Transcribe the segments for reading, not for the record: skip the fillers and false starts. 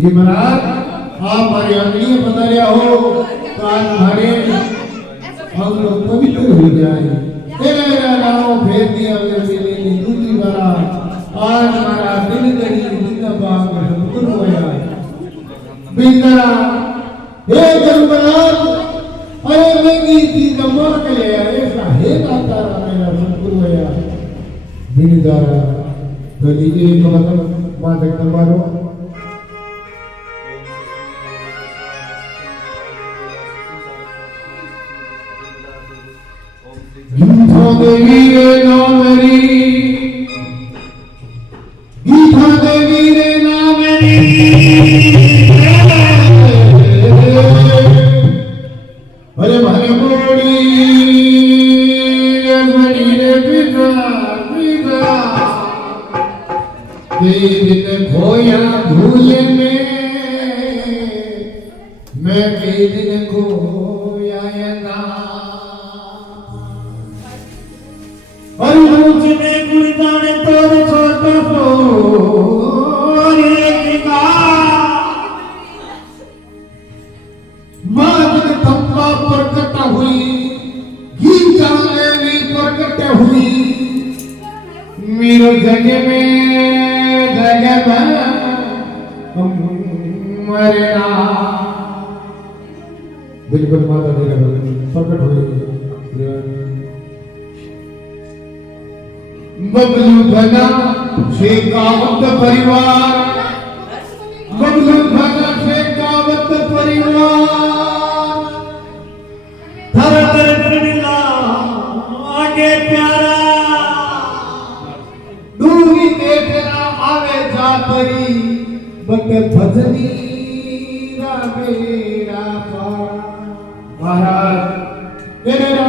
ये महाराज आप हमारे आंगली में पधारे हो तो आज हमारे हम लोग पवित्र हो जाए तेरे नाम भेज दिया मेरे लिए दूसरी बार आज हमारा दिल गड़ी जिंदा बाग संकुल होया बिंदरा हे गुरुनाथ अरे मेरी चीज मर गए ऐसा है आता मेरा संकुल होया बिंदरा तो लीजिए तो मतलब बात एकदम मारो देवी रे नामरी गीता देवी रे नामरी अरे भाई मोड़ी मणि रे बिना बिना दिन खोया धूल में मैं दिन खोया ना और मुझे गुरदाने तोर छोटा फोर का माँ तप्पा प्रकट हुई गीता देवी प्रकट हुई मेरे जगह में मरना बिल्कुल माता देवी प्रकट हुई बबलू भगा शेखावत परिवार बबलू भगा शेखावत परिवार थर थर मिला आगे प्यारा दूरी तेरा आवे जा परी बट भजनी रा मेरा महाराज तेरा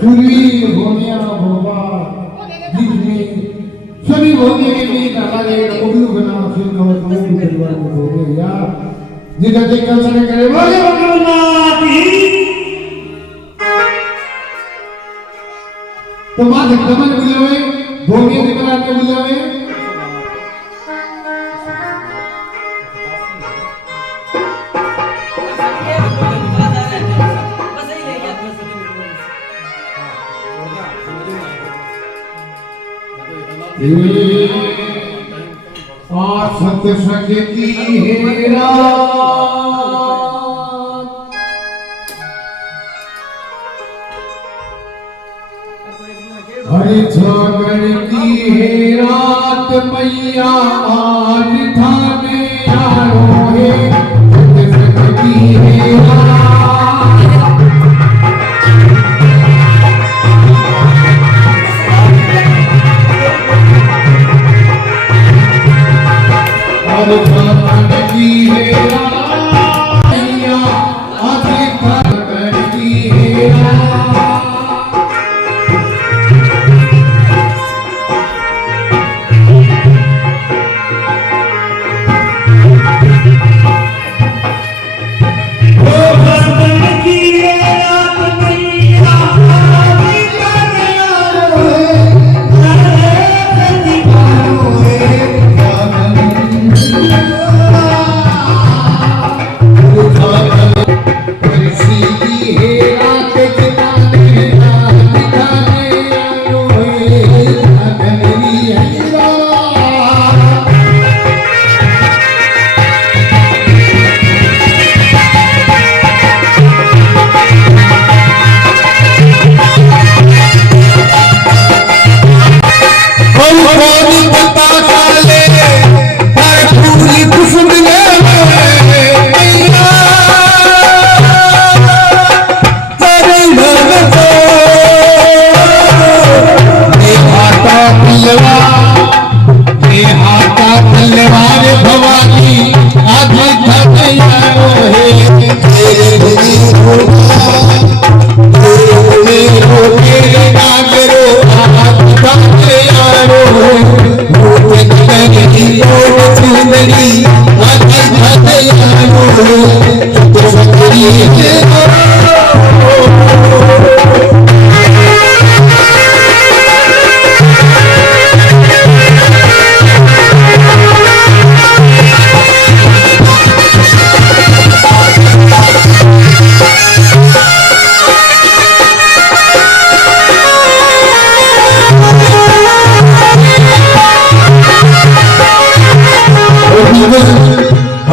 सुरी होनिया होगा सभी होने के लिए हमारे उल्लू बना फिर तो परिवार को हो गया जिधर देखकर चले करे बोले भगवान तो मां एकदम बुलावे भोगे निकला के बुलावे सत संग की हेरा हरि छगन की हेरात मैया आज थाने आरो है सत संग की हेरा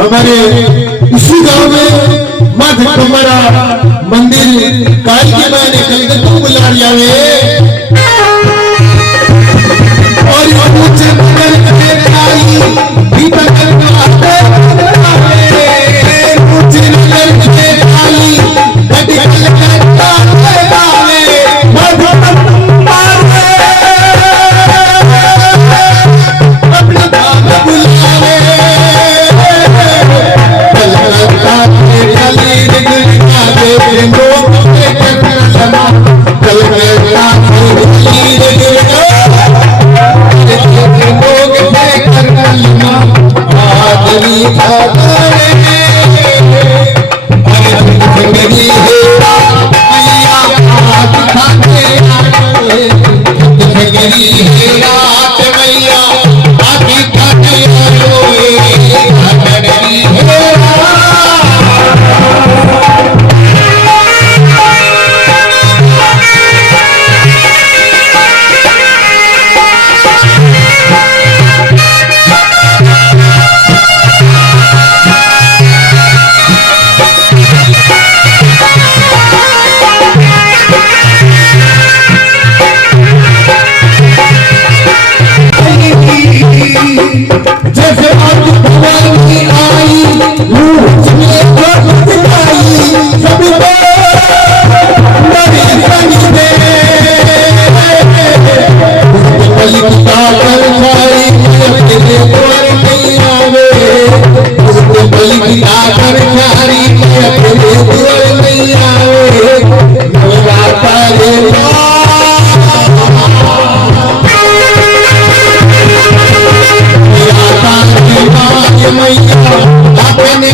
हमारे इसी गांव में माँ जगदम्बा मंदिर काली माँ ने कलकत्ता बुला लिया है और ये ऊंचे मंदिर के काली भीतर करके ऊंचे मंदिर के काली गड्डी कलकत्ता अपने धाम बुलावे कलकत्ता के काली निकलना दे लोग के करना कलकत्ता के निकलना लोग कर कलमा आदमी आदरे जिंदगी है मैया आज खाते आए जिंदगी है रात मैया आज खाते आए जिंदगी है जैसे आज भगवान की आई रूह जिसमें आई सभी मेरी संग दे बलि ताकर छाई मेरे द्वार नहीं आवे बलि ताकर छाई मेरे द्वार नहीं आवे मेरा पाले मैया अपने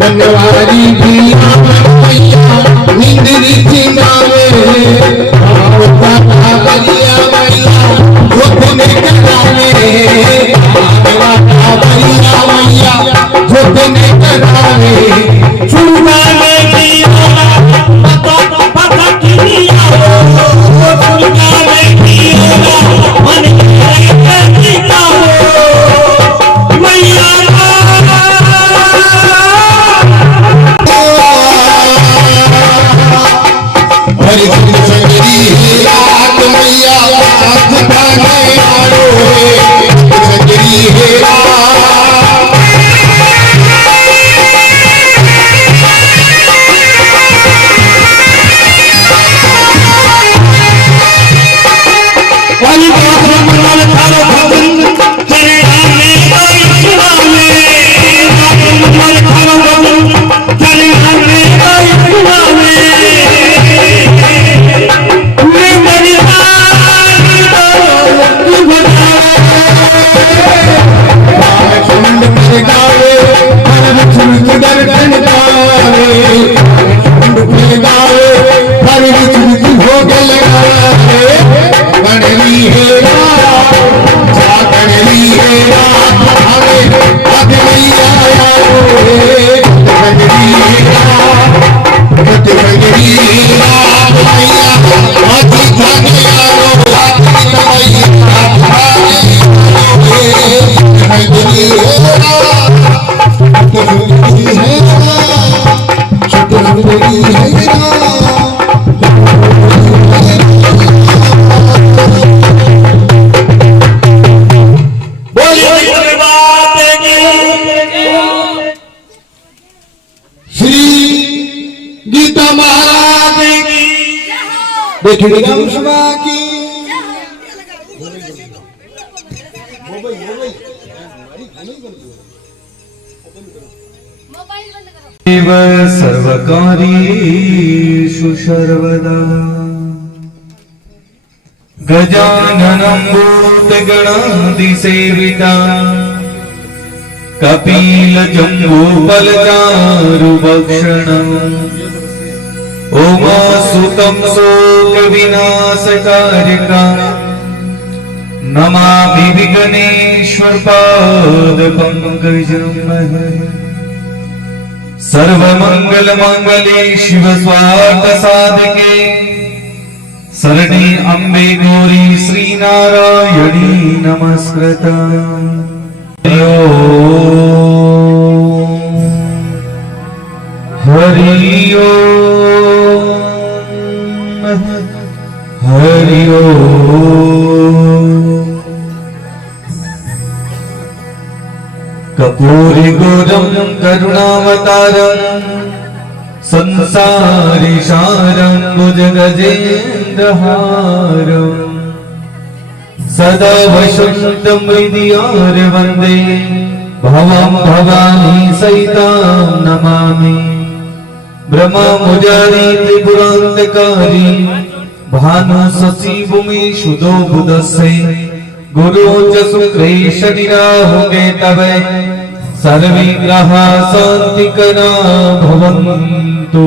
कन्नवारी भी मैया निंदरी चिनावे आवता बलिया मैया जोतने करावे आवता बलिया मैया जोतने करावे चुनावे दिया पता पता किया हो चुनावे दिया मन करता हो मैया हरि संगरी है रात मैया हाथ पाने आरो है संगरी है वाली बात मनवाल थारो भगन तेरे नामे आई सुनावे मनवाल थारो भगन तेरे नामे आई सुनावे देखिए देव सर्वकार्येषु सर्वदा गजाननं भूतगणाधिसेविता कपिलजम्बूफलचारुभक्षणम् उमासुतं शोकविनाशकारिकम् नमामि विघ्नेश्वर पादपङ्कजम् सर्वमंगलमंगले शिव स्वार्थ साधके शरणे अम्बे गौरी श्री नारायणी नमस्कृता हरि ओम हरि ओम। कपूरि गौरं करुणावतारं संसारि सारं भुजगजेन्द्रहारं सदा वसन्तं हृदयार वन्दे भवं भवानी सहितं नमामि। ब्रह्ममुरारी त्रिपुरान्तकारी भानु शशि भूमि सुदो बुधस्य गुरु च शुक्रे शनिराहु केतवे सर्वे ग्रहा शान्तिकरा भवन्तु।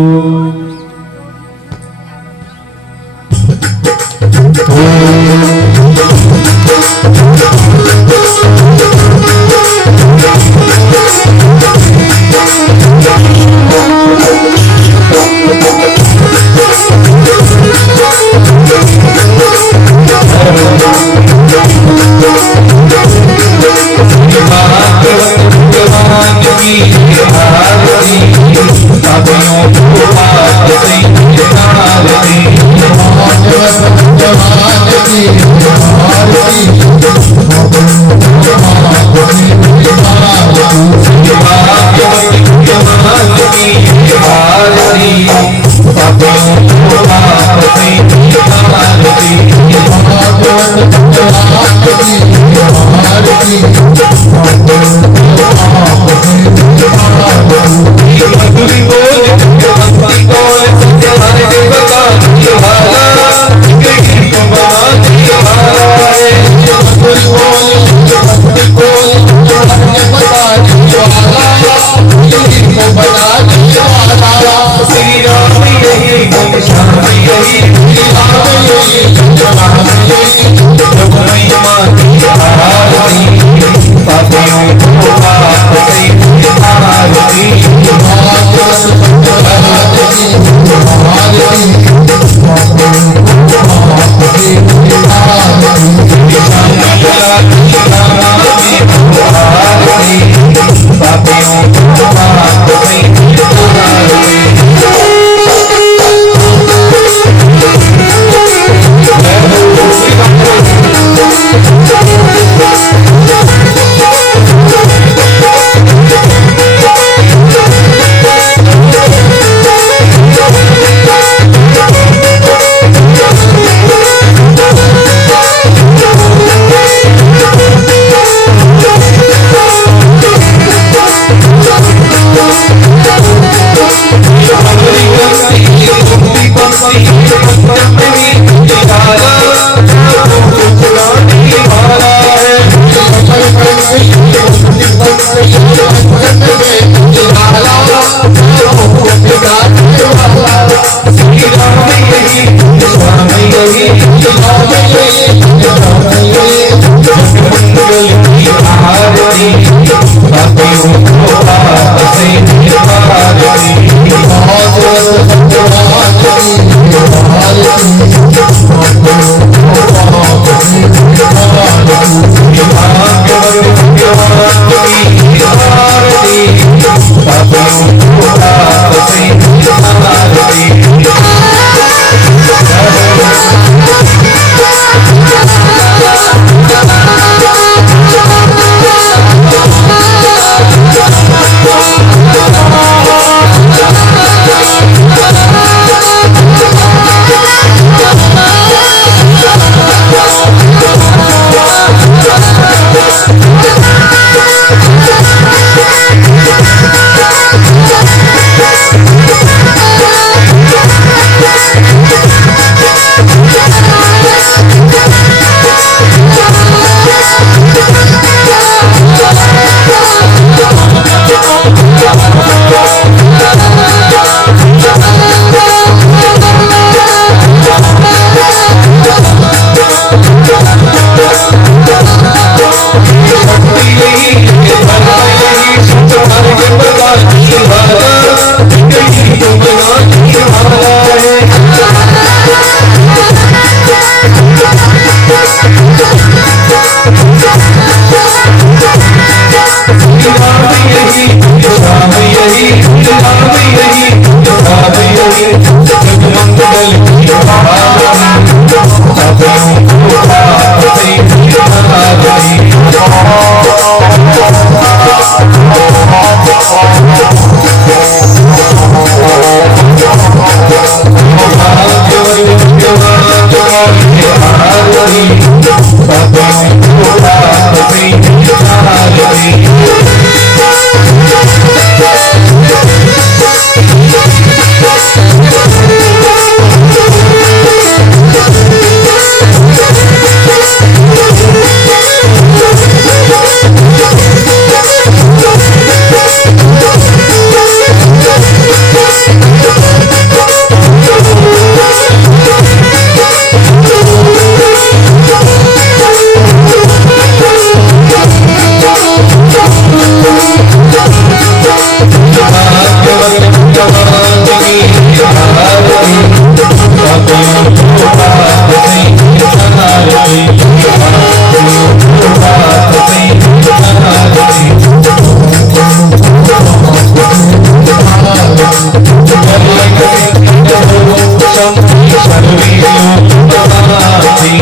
लोकवासी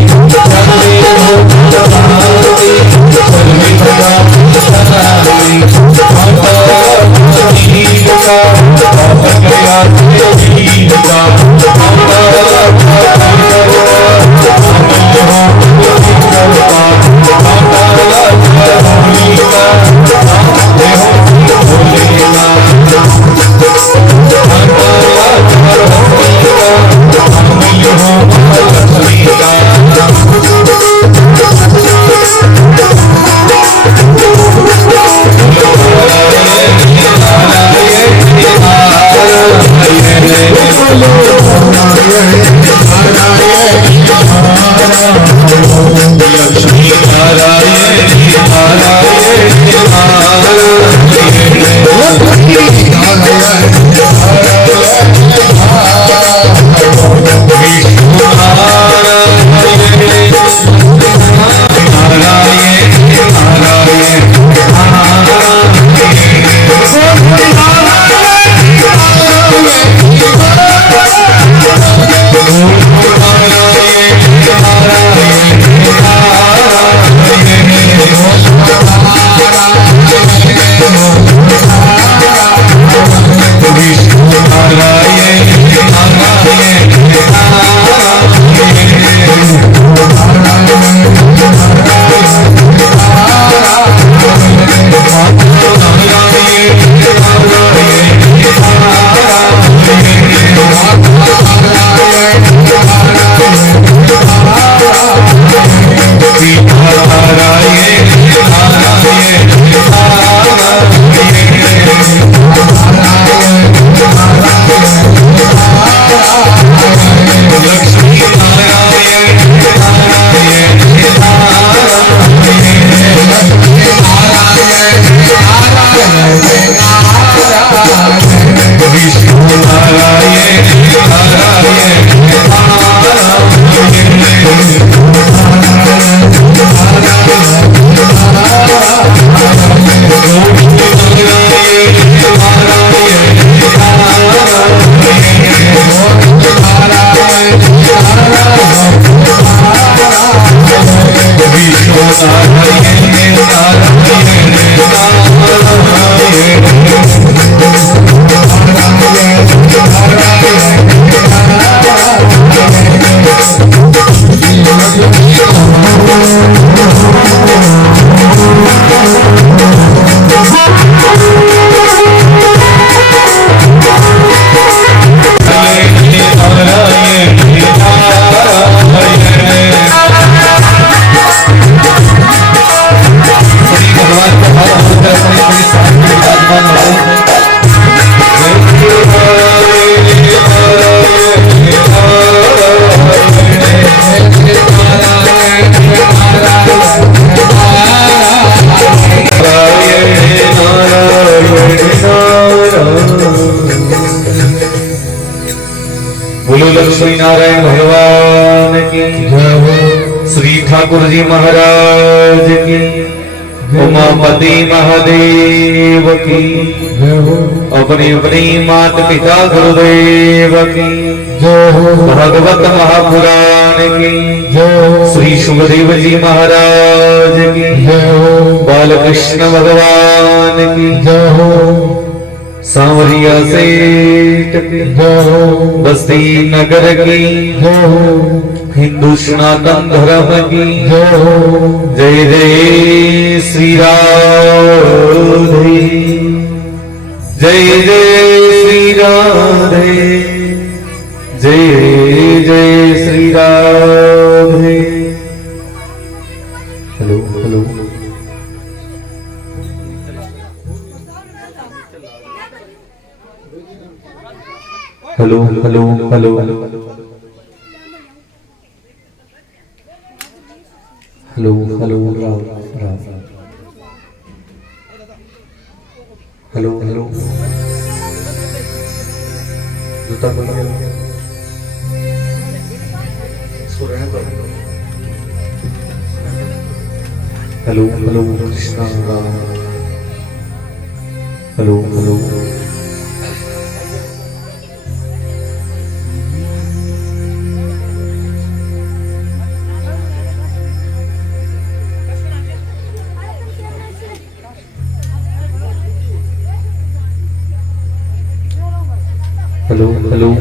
सर्वे लोकवासी सर्वे भगवानी माता वीर का गया वीर का बोलो लक्ष्मी नारायण भगवान की श्री ठाकुर जी महाराज की उमापति महादेव की अपनी अपनी माता पिता गुरुदेव की भागवत महापुराण की श्री सुखदेव जी महाराज की बालकृष्ण भगवान की सांवरिया सेठ की बस्ती नगर की हिंदू सनातन धर्म की जय जय श्री राधे जय जय श्री राधे जय जय Shri Radhe. Hello hello hello hello hello hello hello Ram Ram hello hello जूता खोल hello hello Krishna Ram hello hello hello Om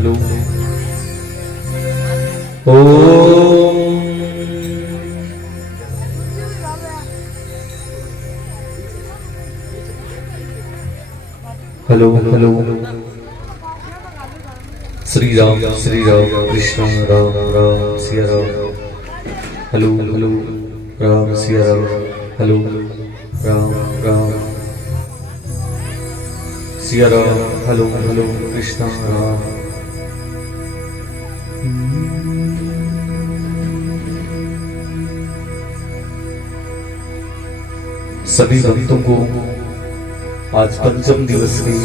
hello hello Shri Ram Krishna Ram Ram Siya Ram hello hello Ram Siya Ram hello Ram Ram Siya Ram hello hello Krishna Ram. सभी भक्तों को आज पंचम दिवस की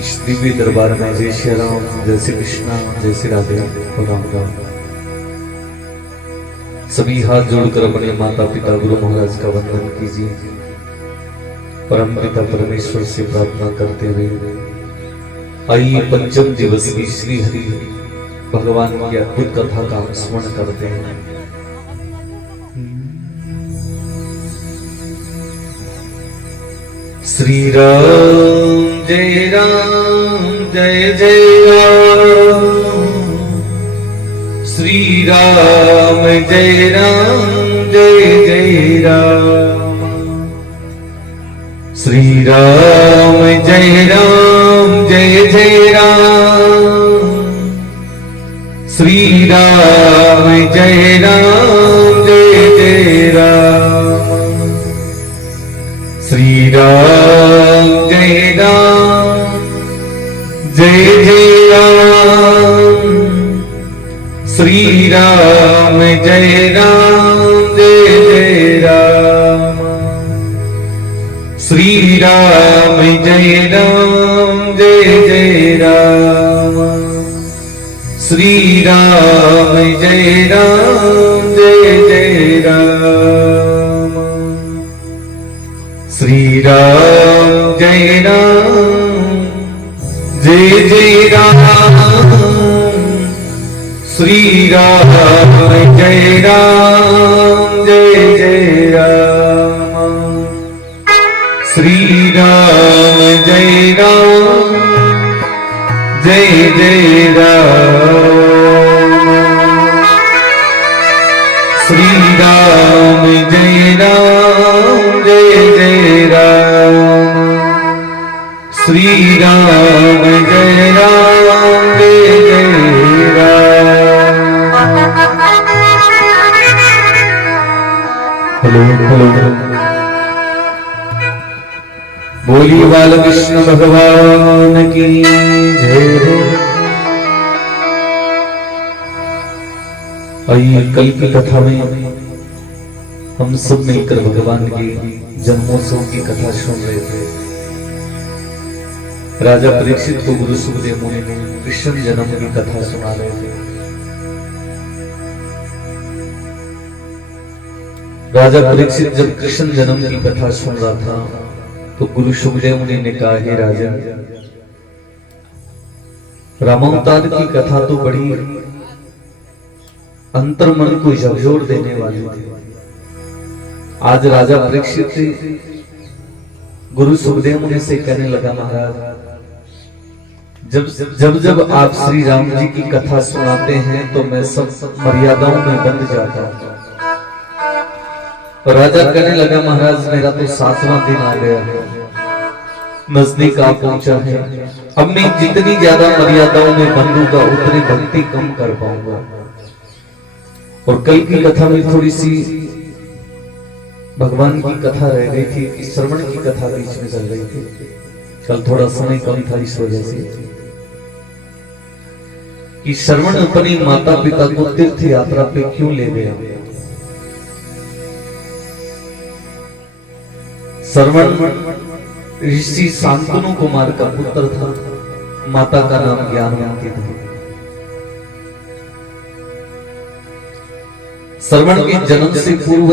इस दिव्य दरबार में जय श्री राम, जय श्री कृष्णा, जय श्री राधे और राम राम। सभी हाथ जोड़कर अपने माता पिता गुरु महाराज का वंदन कीजिए। परम पिता परमेश्वर से प्रार्थना करते हुए आइए पंचम दिवस की श्री हरि भगवान की अद्भुत कथा का स्मरण करते हैं। श्री राम जय जय राम, श्री राम जय जय राम, श्री राम जय जय राम, श्री राम जय जय राम, श्री राम जय जय राम, श्री राम जय जय राम, श्री राम जय जय राम, श्री राम जय जय राम, श्री राम जय जय राम, श्री राम जय जय राम, श्री राम जय जय राम, श्री राम जय जय राम, श्री राम जय जय राम। हेलो हेलो बोलिए बालकृष्ण भगवान की जय हो। आइए कल की कथा में हम सब मिलकर भगवान की जन्मोत्सव की कथा सुन रहे थे। राजा परीक्षित को गुरु सुखदेव मुनि ने कृष्ण जन्म की कथा सुना रहे थे। राजा परीक्षित जब कृष्ण जन्म की कथा सुन रहा था तो गुरु सुखदेव मुनि ने कहा, हे राजा, रामावतार की कथा तो बड़ी अंतर्मन को झकझोर देने वाली थी। आज राजा परीक्षित गुरु सुखदेव मुनि से कहने लगा, महाराज, जब आप श्री राम जी की कथा सुनाते हैं तो मैं सब मर्यादाओं में बंध जाता हूं। और राजा कहने लगा, महाराज, मेरा तो 7वां दिन आ गया है, नजदीक आ पहुंचा है। अब मैं जितनी ज्यादा मर्यादाओं में बंधूंगा उतनी भक्ति कम कर पाऊंगा। और कल की कथा में थोड़ी सी भगवान की कथा रह गई थी कि श्रवण की कथा बीच में चल रही थी। कल थोड़ा समय कम था इस वजह से कि श्रवण अपनी माता पिता को तीर्थ यात्रा पे क्यों ले गया। श्रवण ऋषि शांतनु कुमार का पुत्र था, माता का नाम ज्ञानवंती था। श्रवण के जन्म से पूर्व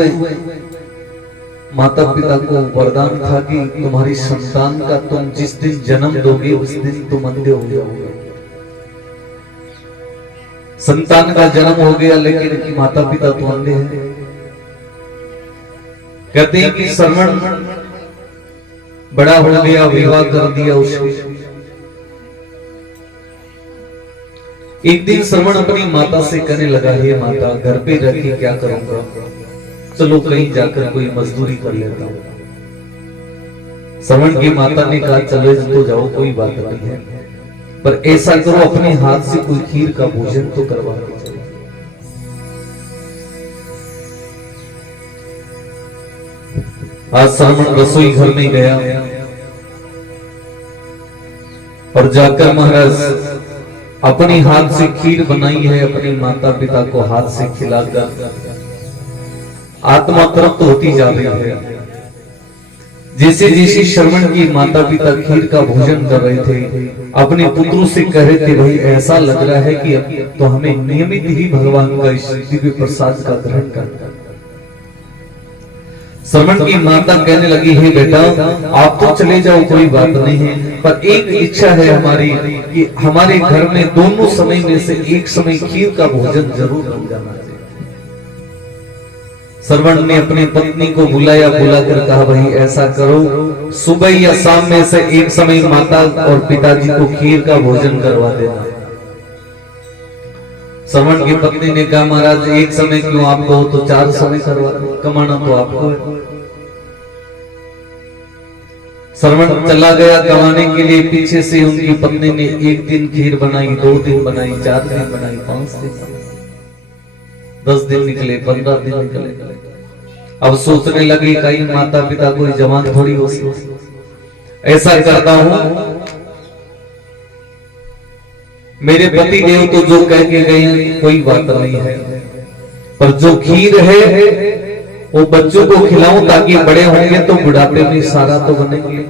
माता पिता को वरदान था कि तुम्हारी संतान का तुम जिस दिन जन्म दोगे उस दिन तुम अंधे हो जाओगे। संतान का जन्म हो गया लेकिन माता पिता तो अंधे हैं। कहते हैं कि श्रवण बड़ा हो गया, विवाह कर दिया उसको। एक दिन श्रवण अपनी माता से कहने लगा, हे माता, घर पे रह के क्या करूंगा, चलो कहीं जाकर कोई मजदूरी कर लेता हूं। श्रवण की माता ने कहा, चले तो जाओ, कोई बात नहीं है, पर ऐसा करो अपने हाथ से कोई खीर का भोजन तो करवा के चलो। आज श्रवण रसोई घर में गया और जाकर महाराज अपने हाथ से खीर बनाई है, अपने माता पिता को हाथ से खिलाकर आत्मा तृप्त होती जा रही है। जैसे जैसे श्रवण की माता पिता खीर का भोजन कर रहे थे, अपने पुत्रों से कह रहे थे, भाई ऐसा लग रहा है कि अब तो हमें नियमित ही भगवान का इस दिव्य प्रसाद का ग्रहण करना। श्रवण की माता कहने लगी, हे बेटा, आप तो चले जाओ, कोई बात नहीं है, पर एक इच्छा है हमारी कि हमारे घर में दोनों समय में से एक समय खीर का भोजन जरूर बन जाना चाहिए। श्रवण ने अपनी पत्नी को बुलाया, बुलाकर कहा, भाई ऐसा करो, सुबह या शाम में से एक समय माता और पिताजी को खीर का भोजन करवा देना। श्रवण की पत्नी ने कहा, महाराज एक समय क्यों, आपको तो 4 समय करवा दो, कमाना तो आपको है। श्रवण चला गया कमाने के लिए, पीछे से उनकी पत्नी ने एक दिन खीर बनाई, 2 दिन बनाई, 4 दिन बनाई, 5 दिन, 10 दिन निकले, 15 दिन निकले। अब सोचने लगी, कहीं माता पिता कोई जवान थोड़ी हो सकती, ऐसा करता हूं, मेरे पति देव तो जो कह के गए कोई बात नहीं है, पर जो खीर है वो बच्चों को खिलाऊं, ताकि बड़े होंगे तो बुढ़ापे में सारा तो बनेंगे।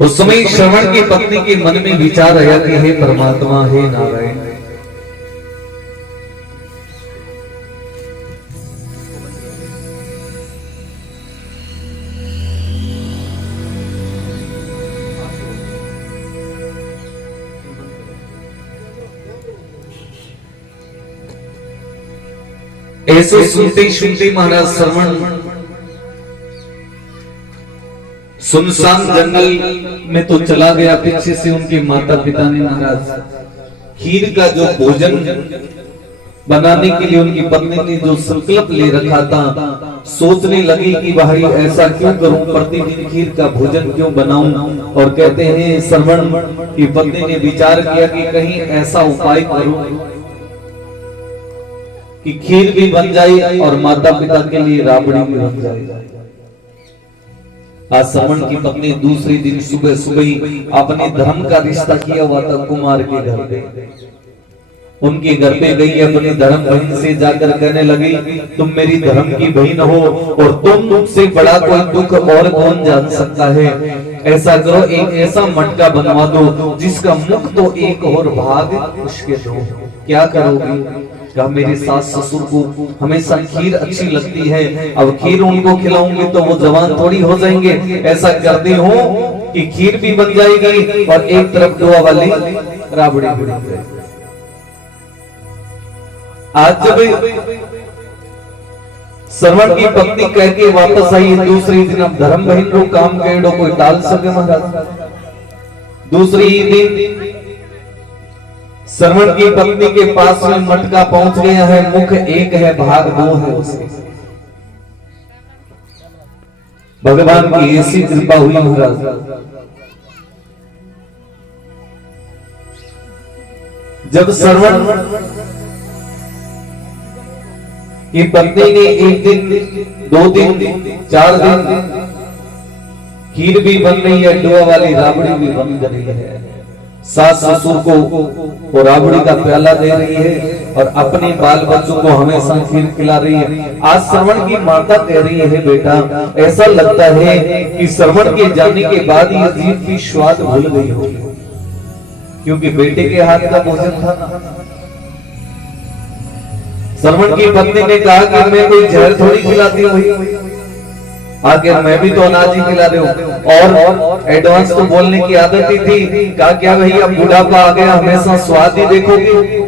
उस समय श्रवण की पत्नी के मन में विचार आया कि हे परमात्मा, हे नारायण, ऐसे सुनते सुनते महाराज श्रवण सुनसान जंगल में तो चला गया। पीछे से उनके माता पिता ने महाराज खीर का जो भोजन बनाने के लिए उनकी पत्नी ने जो संकल्प ले रखा था, सोचने लगी कि भाई ऐसा क्यों करूं, प्रतिदिन खीर का भोजन क्यों बनाऊं। और कहते हैं श्रवण की पत्नी ने विचार किया कि कहीं ऐसा उपाय करूं कि खीर भी बन जाए और माता पिता के लिए राबड़ी भी बन जाए। आज श्रवण की पत्नी दूसरे दिन सुबह सुबह ही अपने धर्म का रिश्ता किया हुआ था कुमार के घर पे, उनके घर पे गई, अपनी धर्म बहन से जाकर कहने लगी, तुम मेरी धर्म की बहन हो और तुमसे बड़ा कोई दुख और कौन जान सकता है। ऐसा करो, एक ऐसा मटका बनवा दो जिसका मुख तो एक और भाग उसके दो। क्या करोगी? कहा, मेरे सास ससुर को हमेशा खीर अच्छी लगती है, अब खीर उनको खिलाऊंगी तो वो जवान थोड़ी हो जाएंगे। ऐसा करती हूँ कि खीर भी बन जाएगी और एक तरफ दुआ वाली राबड़ी भी बन जाएगी। आज जब श्रवण की पत्नी कह के वापस आई, दूसरी दिन अब धर्म बहन रो काम केड़ो कोई टाल सके महाराज। दूसरी दिन श्रवण की पत्नी के पास में मटका पहुंच गया है, मुख एक है भाग दो है उसके। भगवान की ऐसी कृपा हुई महाराज, जब श्रवण की पत्नी ने एक दिन, 2 दिन, 4 दिन खीर भी बन रही है, दुआ वाली राबड़ी भी बन रही है, सास ससुर को वो राबड़ी का प्याला दे रही है और अपने बाल बच्चों को हमेशा खीर खिला रही है। आज श्रवण की माता कह रही है, बेटा ऐसा लगता है कि श्रवण के जाने के बाद ये जीभ की स्वाद भूल गई हो, क्योंकि बेटे के हाथ का भोजन था ना। श्रवण की पत्नी ने कहा कि मैं कोई जहर थोड़ी खिलाती हुई, आखिर मैं भी तो अनाज ही खिला रही हूँ। और एडवांस तो बोलने की आदत ही थी। कहा, क्या भैया बुढ़ापा आ गया, हमेशा स्वाद ही देखोगे?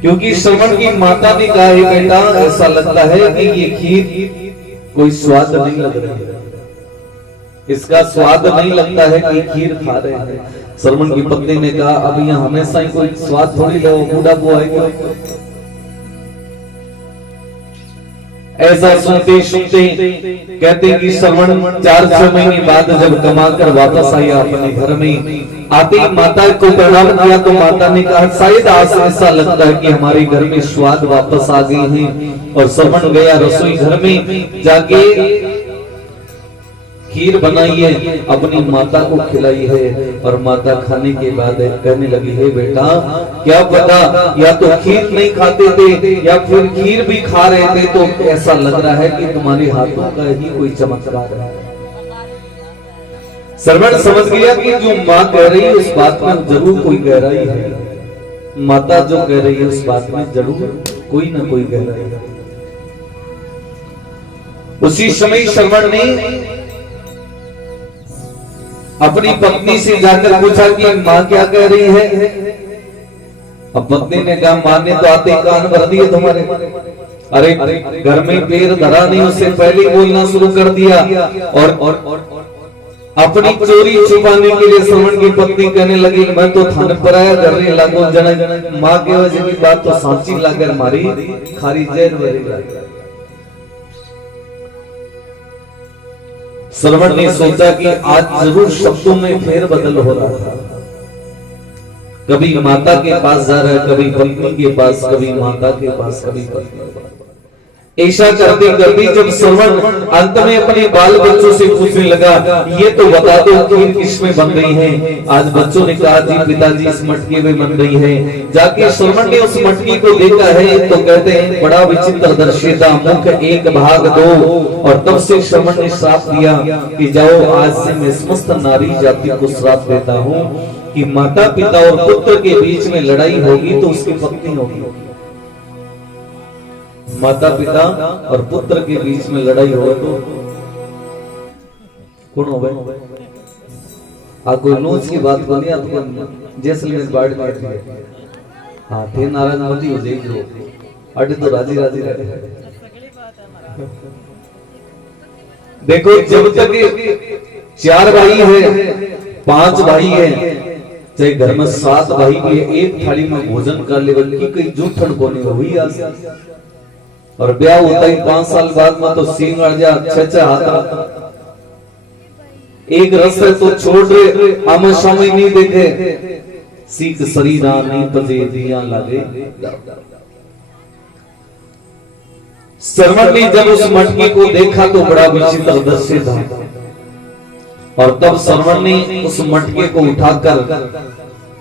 क्योंकि श्रवण की माता ने कहा, बेटा ऐसा लगता है कि ये खीर कोई स्वाद नहीं लग रही है, इसका स्वाद नहीं लगता है कि खीर खा रहे हैं। श्रवण की पत्नी ने कहा अब यहाँ हमेशा ही कोई स्वाद थोड़ी ले, बूढ़ा को आएगा। ऐसा सुनते सुनते कहते कि श्रवण 4-6 महीने बाद जब कमाकर वापस आया अपने घर में, आते ही माता को प्रणाम किया तो माता ने कहा शायद आज ऐसा लगता है कि हमारे घर में स्वाद वापस आ गए हैं। और श्रवण गया रसोई घर में, जाके खीर बनाई है, अपनी माता को खिलाई है। और माता खाने के बाद कहने लगी है बेटा क्या पता या तो खीर नहीं खाते थे या फिर खीर भी खा रहे थे, तो ऐसा लग रहा है कि तुम्हारे हाथों का ही कोई चमत्कार है। श्रवण समझ गया कि जो माँ कह रही है उस बात में जरूर कोई गहराई है, माता जो कह रही है उस बात में जरूर कोई ना कोई गहराई है। उसी समय श्रवण ने अपनी पत्नी से जाकर पूछा कि माँ क्या कह रही है। अब पत्नी ने कहा माँ ने तो आते कान भर दिए तुम्हारे, अरे घर में पैर धरा नहीं उससे पहले ही बोलना शुरू कर दिया। और अपनी चोरी छुपाने के लिए श्रवण की पत्नी कहने लगी मैं तो थाने पर आया कर रही लागो जन माँ के वजह की बात तो सांची लाकर मारी खारी जैन वेरी। श्रवण ने सोचा कि आज जरूर शब्दों में फेरबदल हो रहा था, कभी माता के पास जा रहा है, कभी पत्नी के पास, कभी माता के पास, कभी पत्नी के पास। ऐसा करते करते जब श्रवण अंत में अपने बाल बच्चों से पूछने लगा ये तो बता दो खीर किसमें बन रही है। आज बच्चों ने कहा जी पिताजी इस मटके में बन रही है। जाके श्रवण ने उस मटकी को देखा है तो कहते हैं बड़ा विचित्र दृश्य था, मुख एक भाग दो। और तब से श्रवण ने श्राप दिया कि जाओ आज से मैं समस्त नारी जाति को श्राप देता हूँ कि माता पिता और पुत्र के बीच में लड़ाई होगी तो उसकी पत्नी होगी। माता पिता और पुत्र के बीच में लड़ाई हो तो कौन हो गए? कोई नोच की बात बनी तो जैसलमेर बाढ़ में हाँ थे नाराज मती हो जाएगी, अड्डे तो राजी राजी रहे। देखो जब तक 4 भाई है 5 भाई है, चाहे घर में 7 भाई भी है, एक थाली में भोजन कर ले की कई जूठन कोनी हुई आज। और ब्याह होता ही 5 साल बाद में तो सींग अड़ जा 6 हाथ एक रस्ते तो छोड़ रहे आम समय नहीं देखे सीख शरीरा नहीं पजे दिया लागे। श्रवण ने जब उस मटकी को देखा तो बड़ा विचित्र दृश्य था। और तब श्रवण ने उस मटके को उठाकर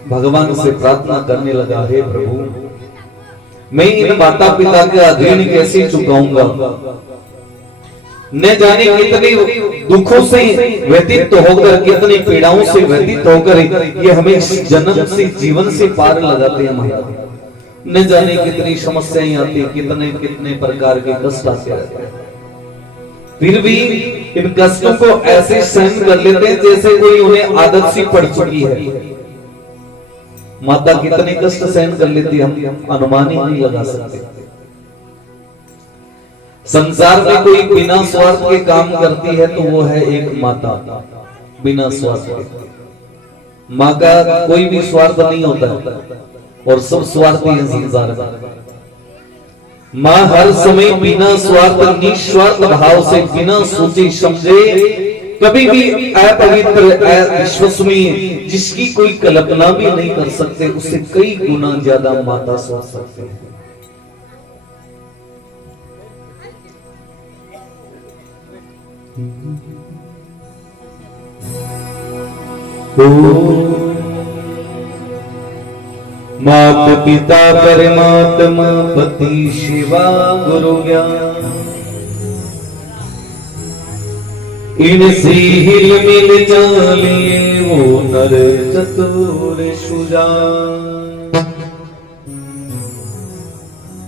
भगवान से प्रार्थना करने लगा हे प्रभु मैं इन माता पिता का ऋण कैसे चुकाऊंगा, न जाने कितने दुखों से व्यतीत होकर कितनी पीड़ाओं से व्यतीत होकर ये हमें जन्म से जीवन से पार लगाते हैं महाराज। न जाने कितनी समस्याएं आती, कितने कितने प्रकार के कष्ट आते रहते हैं, फिर भी इन कष्टों को ऐसे सहन कर लेते हैं जैसे कोई उन्हें आदत सी पड़ चुकी है। माता कितने कष्ट सहन कर लेती हम अनुमान ही नहीं लगा सकते। संसार में कोई बिना स्वार्थ के काम करती है तो वो है एक माता, बिना स्वार्थ के। माँ का कोई भी स्वार्थ नहीं होता और सब स्वार्थी है संसार में। माँ हर समय बिना स्वार्थ निस्वार्थ भाव से बिना सोचे समझे कभी भी अपवित्र अविश्वसनीय जिसकी कोई कल्पना भी नहीं कर सकते उससे कई गुना ज्यादा माता सोच सकते हैं। मात पिता परमात्मा पति शिवा गुरु ज्ञान इनसे हिल मिल जाले वो नर चतुर सुजान।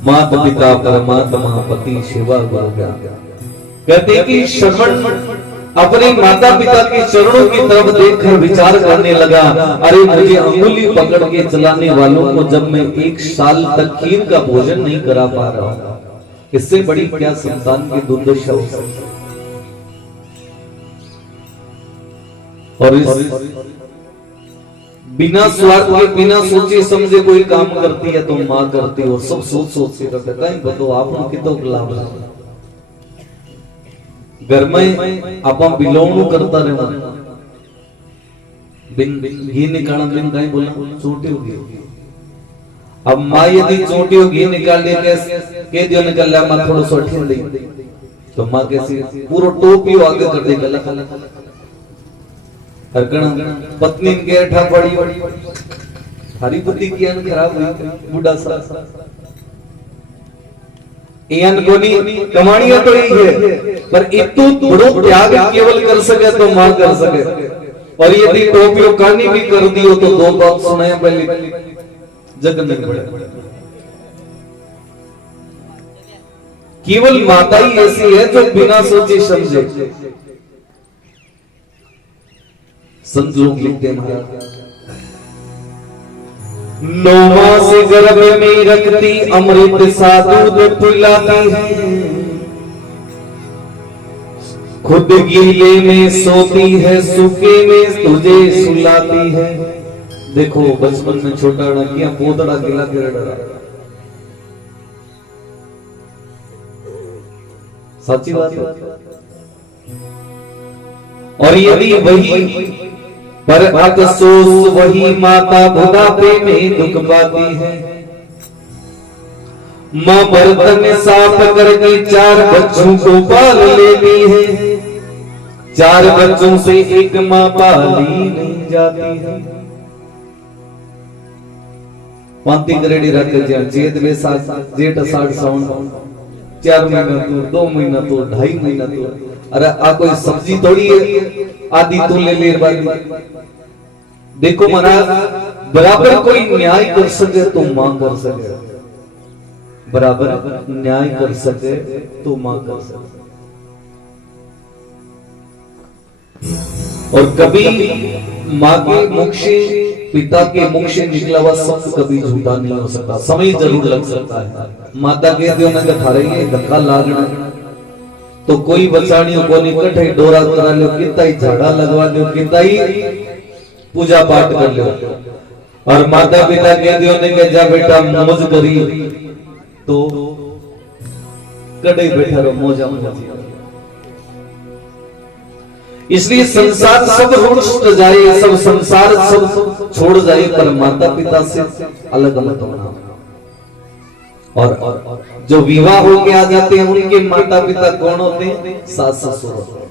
मात पिता परमात्मा पति शिवा गुरु ज्ञान कहते कि श्रवण अपने माता पिता के चरणों की तरफ देखकर विचार करने लगा अरे मुझे अंगुली पकड़ के चलाने वालों को जब मैं 1 साल तक खीर का भोजन नहीं करा पा रहा हूं, इससे बड़ी क्या संतान की दुर्दशा हो सकती। और इस बिना स्वार्थ के बिना सोचे समझे कोई काम करती है तो माँ करती है, और सब सोच सोच के करते कहीं बताओ आप कितो लाभ घर में आप बिलोंग करता रहना बिन घी निकालना बिन कहीं बोला चोटी होगी। अब माँ यदि चोटी हो घी निकाल दे के दियो निकल लिया माँ थोड़ा सा ठंडी तो माँ कैसी पूरा टोपी आगे कर दे गला पत्नी के अठा पड़ी हरी बुद्धि की अन खराब हुई बुढ़ा सा इन कोनी कमानियां तो ही है पर इतु बड़ो त्याग केवल कर सके तो मां कर सके। और यदि टोपियों कानी भी कर दियो तो दो बात सुनाया पहले जग नहीं पड़े। केवल माता ही ऐसी है जो बिना सोचे समझे। संत लोग लिखते महाराज 9 मास गर्भ में रखती अमृत सा दूध पिलाती है, खुद गीले में सोती है सूखे में तुझे सुलाती है। देखो बचपन में छोटा किया पोतड़ा गिला के डरा सच्ची बात है। और यदि वही पर अफसोस वही माता बुढ़ापे में दुख पाती है। मां बर्तन साफ करके 4 बच्चों को पाल लेती है, 4 बच्चों से एक मां पाली नहीं जाती है। पांती करेड़ी रख जेठ में जेठ 60 सावन 4 महीना तो 2 महीना तो 2.5 महीना तो अरे आ कोई सब्जी थोड़ी है आदि तो ले ले बारी। देखो महाराज बराबर कोई न्याय कर सके तो मां कर सके, बराबर न्याय कर सके तो मां कर सके। और कभी मां के मुख से पिता के मुख से निकला हुआ शब्द कभी झूठा नहीं हो सकता। समय जरूर लग सकता है। माता कहते हो ना थारे ये धक्का लागना तो कोई बचानियों को निकट है डोरा करा लो कितना ही झाड़ा लगवा लो कितना ही पूजा पाठ कर लो। और माता पिता कहते हो ने जा बेटा मौज करी तो कड़े बैठा रहो मौजा मौजा। इसलिए संसार सब रुष्ट जाए सब संसार सब छोड़ जाए पर माता पिता से अलग मत होना। और जो विवाह होके आ जाते हैं उनके माता पिता कौन होते हैं? सास ससुर होते हैं।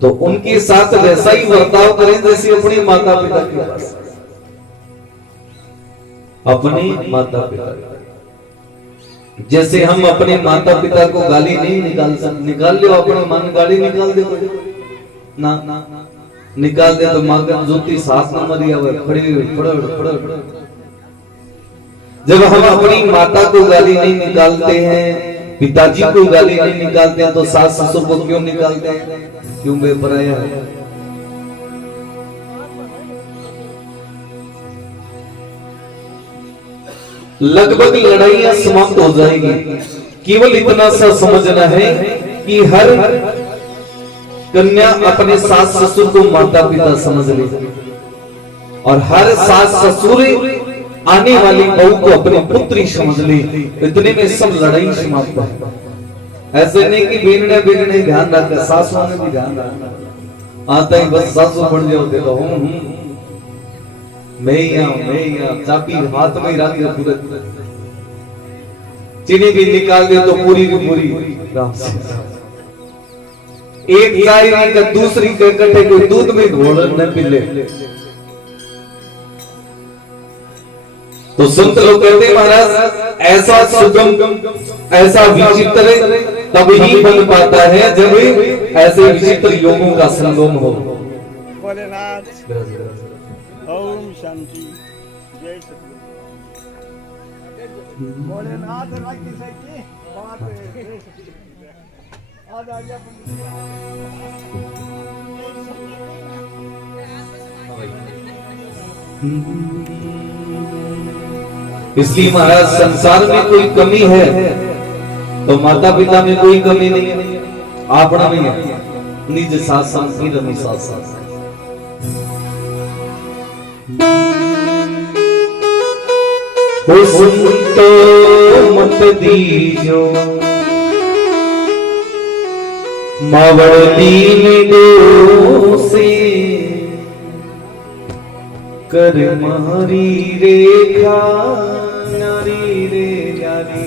तो उनके साथ वैसा ही बर्ताव करें जैसे अपने माता पिता के पास अपने माता पिता जैसे हम अपने माता पिता को गाली नहीं निकाल सकते। निकाल लो अपने मन गाली निकाल दे ना निकाल दे तो मां का ज्योति सास न मरी हुआ खड़ी फड़। जब हम अपनी माता को गाली नहीं निकालते हैं पिताजी को गाली नहीं निकालते हैं तो सास ससुर को क्यों निकालते हैं? क्यों बेपराया है? लगभग लड़ाइयां समाप्त हो जाएगी। केवल इतना सा समझना है कि हर कन्या अपने सास ससुर को माता पिता समझ ले और हर सास ससुर आने वाली बहू को अपनी पुत्री समझ ले। इतने में सब लड़ाई समाप्त है। ऐसे नहीं कि बेनने ध्यान रखा सासुओं ने भी ध्यान रखा आता ही बस सासू बढ़ जाओ दे दो मैं चाबी हाथ में रख दे पूरे चीनी भी निकाल दे तो पूरी की पूरी एक चाय नहीं का दूसरी के कट्ठे कोई दूध में घोल न पिले। तो संत लोग कहते हैं महाराज ऐसा सुगम ऐसा विचित्र तब ही बन पाता है जब ऐसे विचित्र योगों का संगम हो। ओम शांति जय सतगुरु भोलेनाथ राखी सकी बात आज आजा इसलिए महाराज संसार में कोई कमी है तो माता पिता में कोई कमी नहीं है। आपना में है निज साथ साथ ही रमी साथ साथ ओ सुनतो मत दीजो मावड़ दीन दोषे कर मारी रेखा नारी रे नारी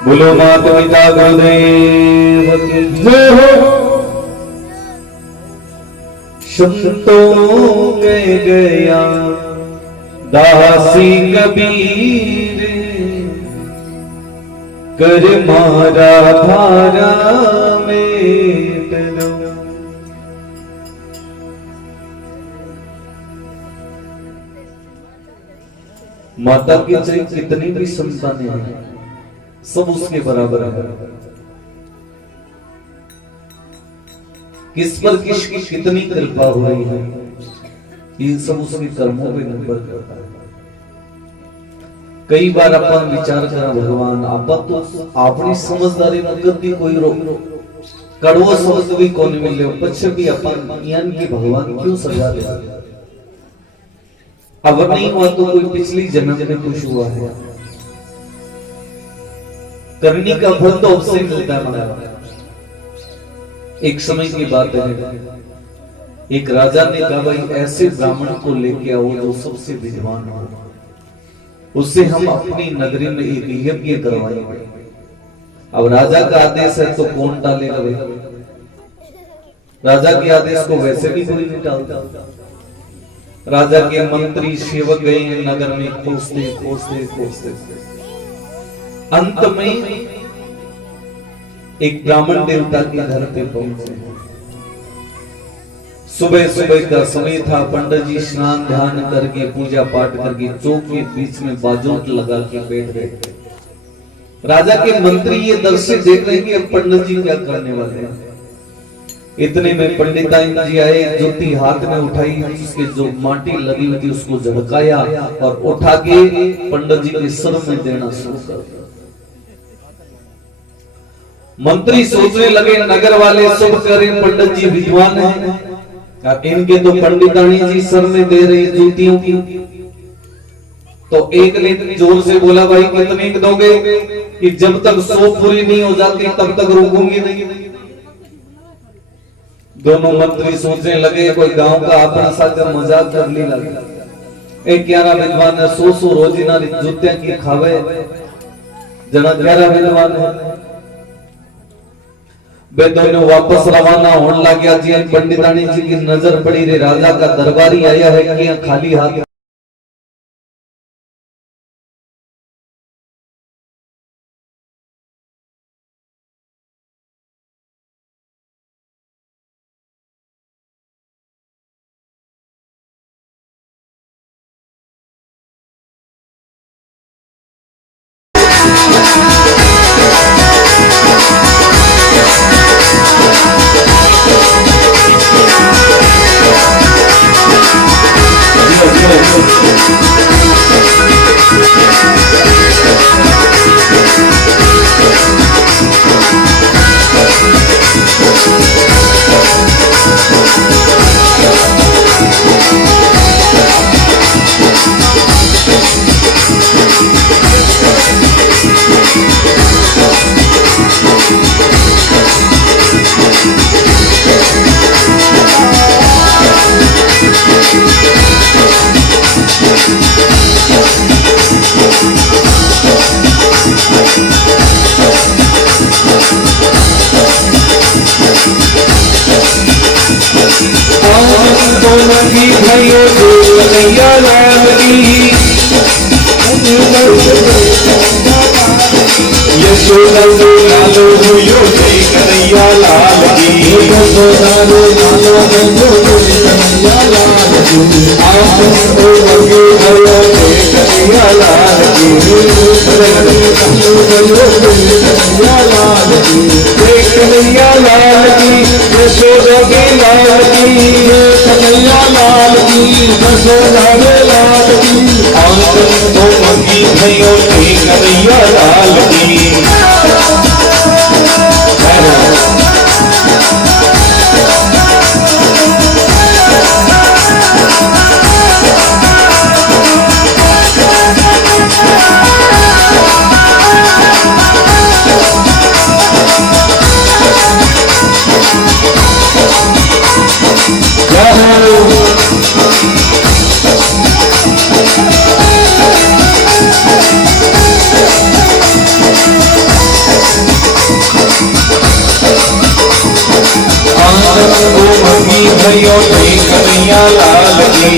बोलो माता पिता गुरुदेव की जय हो। संतों के गया दासी कबीर, कर मारा धारा में डलो। माता की चाहे कितनी भी संतानें हैं, सब उसके बराबर है। किस पर किसकी कितनी कृपा हो रही है, ये सब उसके कर्मों पे निर्भर करता है। कई बार अपन विचार करा भगवान आप तो अपनी समझदारी में गति कोई कड़वा शब्द भी कौन मिले, पश्चिम भी अपन ज्ञान की भगवान क्यों सजा दे। अब नहीं हुआ तो कोई पिछली जन्म में कुछ हुआ है, करनी का फल तो अवश्य मिलता है महाराज। एक समय की बात है, एक राजा ने कहा भाई ऐसे ब्राह्मण को लेके आओ जो सबसे विद्वान हो। उससे हम अपनी नगरी में एक यज्ञ करवाएंगे। अब राजा का आदेश है तो कौन टालेगा भाई? राजा के आदेश को वैसे भी कोई नहीं टालता। राजा के मंत्री सेवक गए हैं नगर में, खोजते खोजते खोजते अंत में एक ब्राह्मण देवता के घर पे पहुंचे। सुबह सुबह का समय था। पंडित जी स्नान ध्यान करके पूजा पाठ करके चौक के बीच में बाजूट लगा के बैठ गए। राजा के मंत्री ये दृश्य देख रहे हैं कि अब पंडित जी क्या करने वाले हैं। इतने में पंडिताइन जी आए, जुत्ती हाथ में उठाई, उसके जो माटी लगी हुई थी उसको झड़काया और उठा के पंडित जी के सर में देना शुरू कर दिया। मंत्री सोचने लगे नगर वाले सब करें, पंडित जी विद्वान हैं, इनके तो पंडितानी जी सर में दे रही जूतियों की। तो एक ने जोर से बोला, भाई कितने दोगे? कि जब तक 100 पूरी नहीं हो जाती तब तक रोकूंगी नहीं। दोनों मंत्री सोचने लगे कोई गांव का अपना सा का मजाक कर ली लगे। एक क्यारा विद्वान है, 100 रोजीना जूतियां की खावे, जना क्यारा विद्वान है। वे दोनों वापस रवाना होने लग गया जी। पंडितानी जी की नजर पड़ी रे, राजा का दरबारी आया है कि खाली हाथ। यशोदा लो लालो हुयो जय कन्हैया लाल की। यशोदा लो लालो हुयो जय कन्हैया लाल की। आप तो लगे भयो जय कन्हैया लाल की। कन्हैया लाल की, जय कन्हैया लाल की, यशोदा के लाल की। कन्हैया लाल की, यशोदा के लाल की। आप तो लगे भयो जय कन्हैया लाल की। भयो जय कन्हैया लाल की।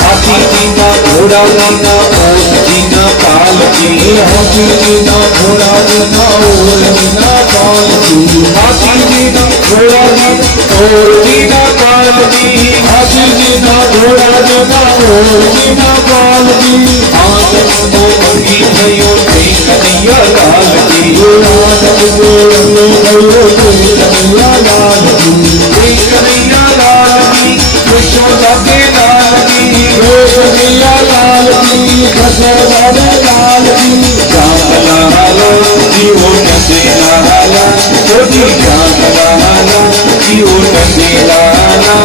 हाथी जीना घोड़ा जीना ओट जीना काल की। हाथी जीना घोड़ा जीना ओट जीना काल की। हाथी जीना घोड़ा जीना ओट जीना काल की। हाथी जीना घोड़ा जीना ओट जीना काल की। आज तो मंगी भयो जय कन्हैया लाल की। कन्हैया लाल की, जय कन्हैया लाल की, यशोदा के लाल की। कन्हैया लाल की, यशोदा के लाल की। जान लाला जीवो नंदे लाला, छोटी जान लाला जीवो नंदे लाला।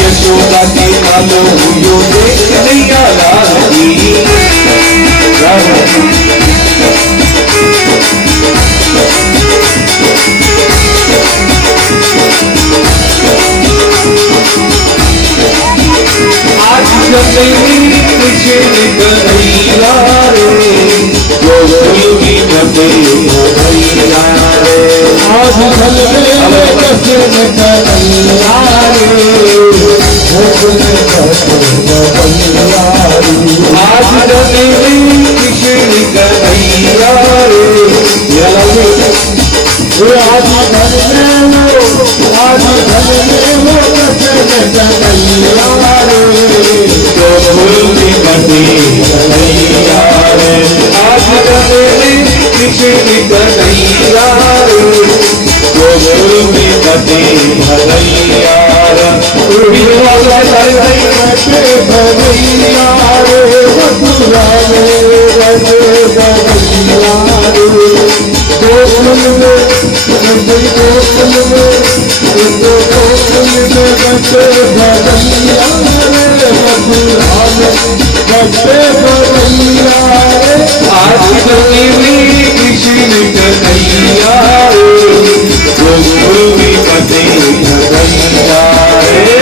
यशोदा के लालो हुयो जय कन्हैया लाल की। कन्हैया रे गोकुल कन्हैया रे आज जन्मे कृष्ण कन्हैया रे आज धन में हो कृष्ण कन्हैया रे गोकुल कन्हैया रे आज जन्मे कृष्ण कन्हैया रे गोकुल कन्हैया रे भैया रे मथुरा में कन्हैया रे गोकुल में आज जन्मे कृष्ण कन्हैया रे गोकुल में कन्हैया रे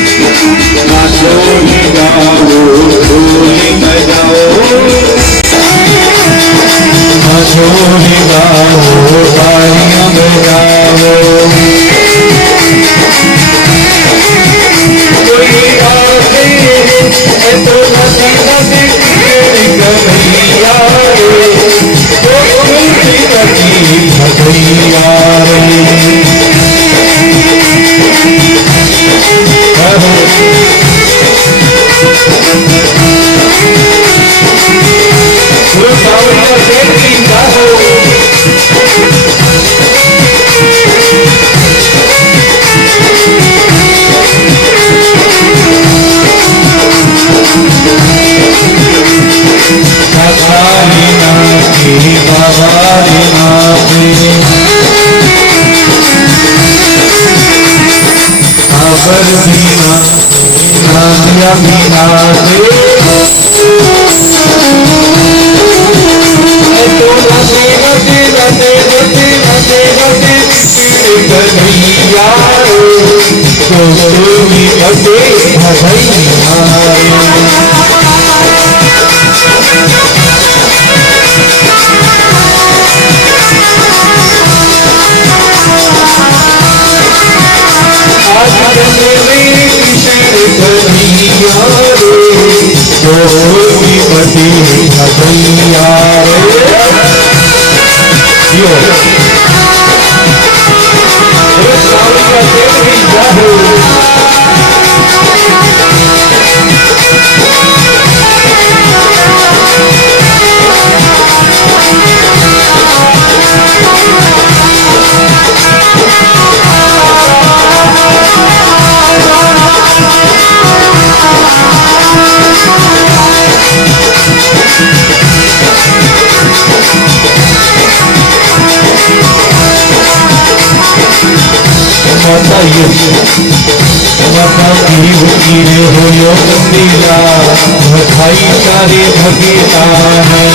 नाचो ही गाओ ढोली बजाओ नाचो ही गाओ तालियां बजाओ कोई आते है तो नदी नदी कन्हैया रे गोकुल की कन्हैया रे भाईचारे भगीता है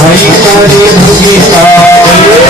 भाईचारे भगीता है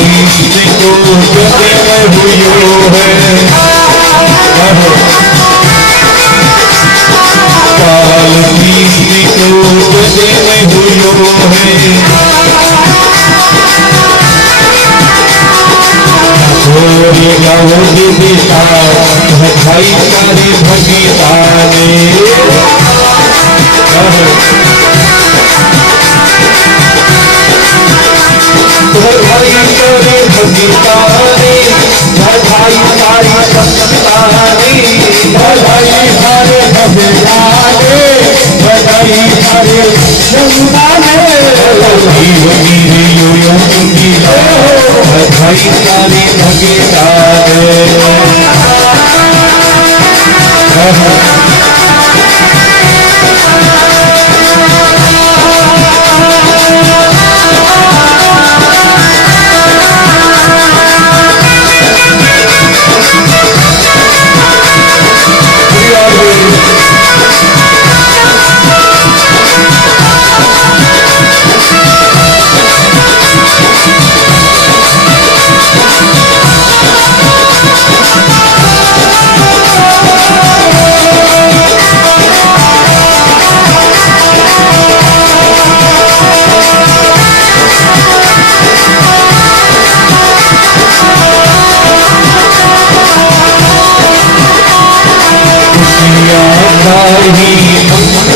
कृष्ण को जन्म हुयो है, बाल कृष्ण को जन्म हुयो है। छोरे गाँव दिशा भाई सारे भगीताने, भाई सारे भगीताने, भाई सारी संताने, भाई सारे भगीताने, भाई सारे संताने, भाई सारे भगीताने।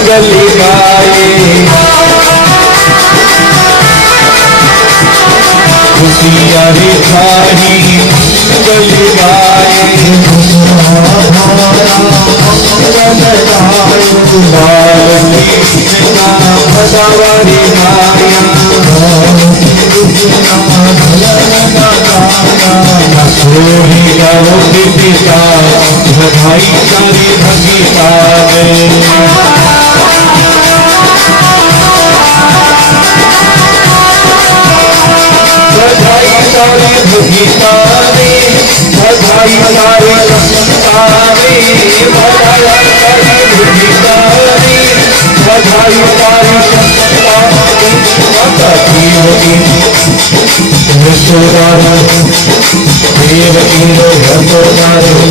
मंगल गाए, खुशियाँ रे खाही मंगल गाए, मंगल गाए, बाल कृष्ण का भगवारी माया, छोरी गाँव दिशा भाई सारे भगीता बधाई सारे भगीताने, बधाई सारे संताने, बधाई सारे भगीताने, बधाई सारे संताने। माता देवकी यशोदा देवकी यशोदा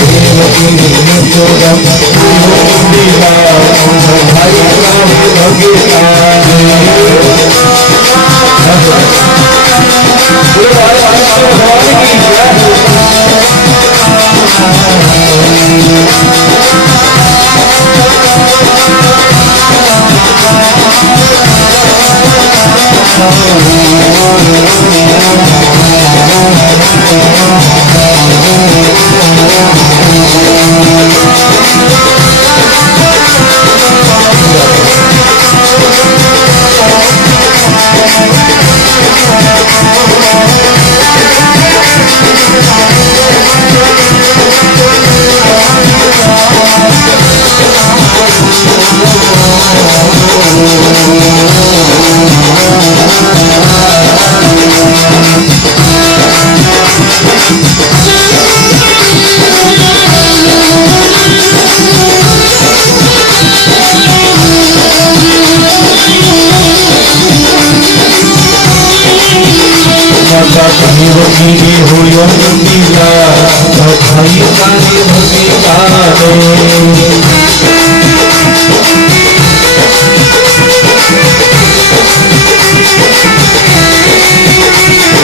देवकी यशोदा भाई सारे भगीताने। देवकी हुयो नीला भाई सारे भगीताने।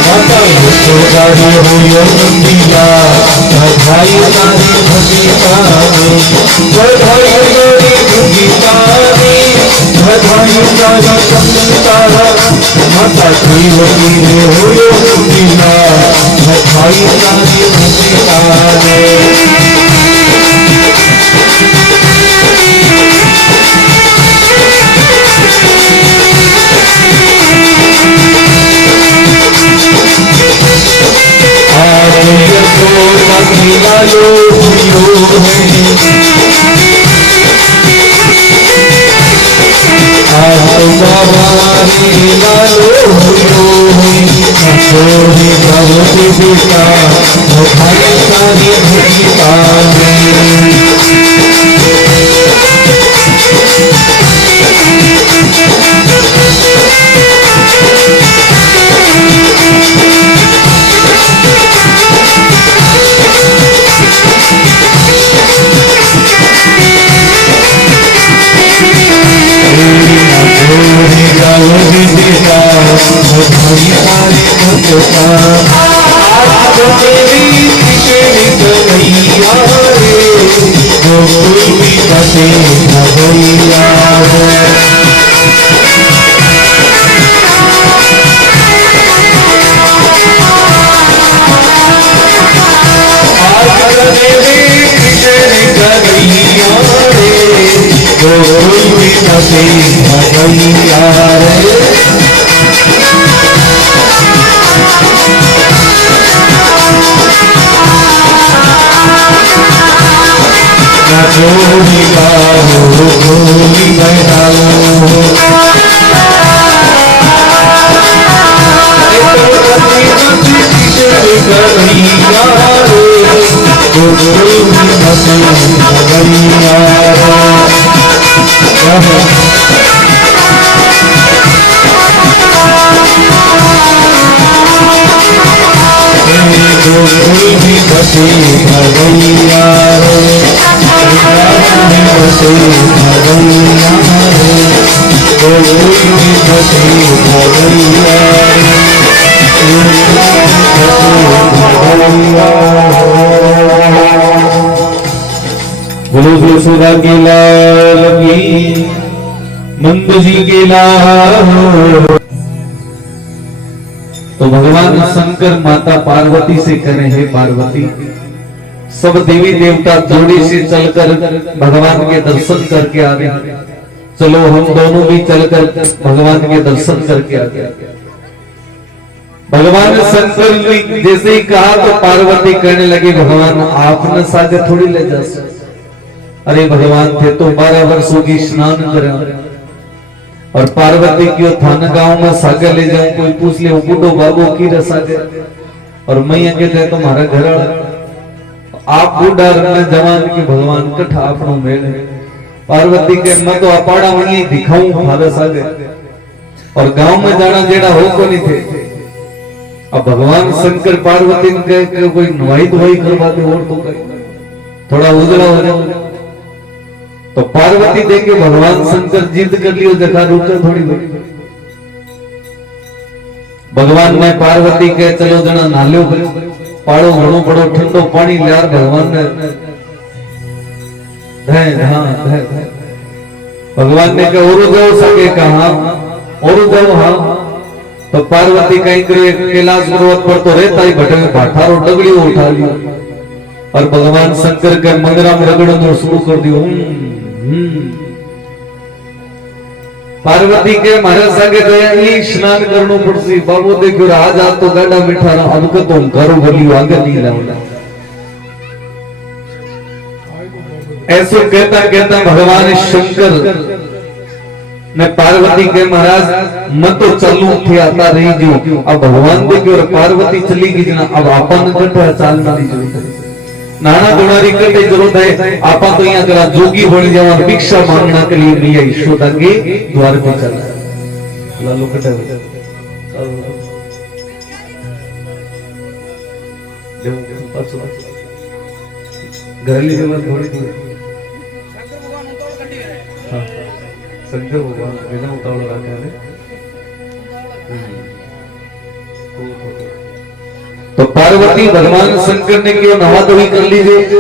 माता यशोदा हुयो नीला भाई सारे भगीताने, बधाई सारे भगीताने, बधाई सारे संताने। माता देवकी हुयो नीला भाई सारे भगीताने। लालो हुयो है, बाबा रे लालो हुयो है, छोरी गाँव दिशा भाई सारे भगीताने। छोड़ जाओगे बेटा भाई सारे मुझका आज तेरी तेरी कन्हैया रे जो कोई भी बसे भैया बोलो यशोदा के लाल की नंद जी के लाल। तो भगवान शंकर माता पार्वती से करें, हे पार्वती सब देवी देवता जोड़ी से चलकर भगवान के दर्शन करके आ रहे, चलो हम दोनों भी चलकर भगवान के दर्शन करके आ गए। भगवान शंकर ने जैसे ही कहा तो पार्वती कहने लगी भगवान आप न सागर थोड़ी ले जा सकते। अरे भगवान थे तो 12 वर्षों की स्नान करें और पार्वती की थाना गांव में सागर ले जाऊं, कोई पूछ ले बूढ़ो बाबू की सागर और मैं कहते तुम्हारा घर आप बूढ़ा जवान के भगवान कठा अपनो मेल है। पार्वती के मैं तो अपाड़ा वही दिखाऊं भावे सागर और गांव में जाना जेड़ा हो को नहीं थे। अब भगवान शंकर पार्वती ने कहे कि कोई नवाई धोई करवा दे और तो थोड़ा उजला हो जाए। तो पार्वती देखे भगवान शंकर जिद कर लियो जगह रुक थोड़ी बड़ी। भगवान ने पार्वती के चलो जना नाल्यो पाड़ो घणो बड़ो ठंडो पानी लिया भगवान ने भगवान ने कहा और जाओ सके कहा और जाओ। हाँ तो पार्वती कहीं करे कैलाश पर्वत पर तो रहता ही भटक भाठारो डगड़ी उठा लियो और भगवान शंकर के मंगरा में रगड़ना शुरू कर दियो। पार्वती के महाराज सागे दयाली स्नान करनो पड़सी बाबू देखो आज आज तो गाड़ा मीठा रहा अब को तुम करो भली आगे नहीं लाऊंगा। ऐसे कहता कहता भगवान शंकर ने पार्वती के महाराज मैं तो चलू थे आता रही जो अब भगवान देखियो और पार्वती चली गई ना अब आपन कटा चालना दी जरूरत नाना दोनारी कटे जरूरत है। आपा तो यहाँ करा जोगी बन जावा भिक्षा मांगना के लिए मैया यशोदा के द्वार पे चला लालो कटे घरेली जवान थोड़ी थोड़ी शंकर भगवान बिना उतावला रखा तो पार्वती भगवान शंकर ने क्यों नवा धोई कर लीजिए।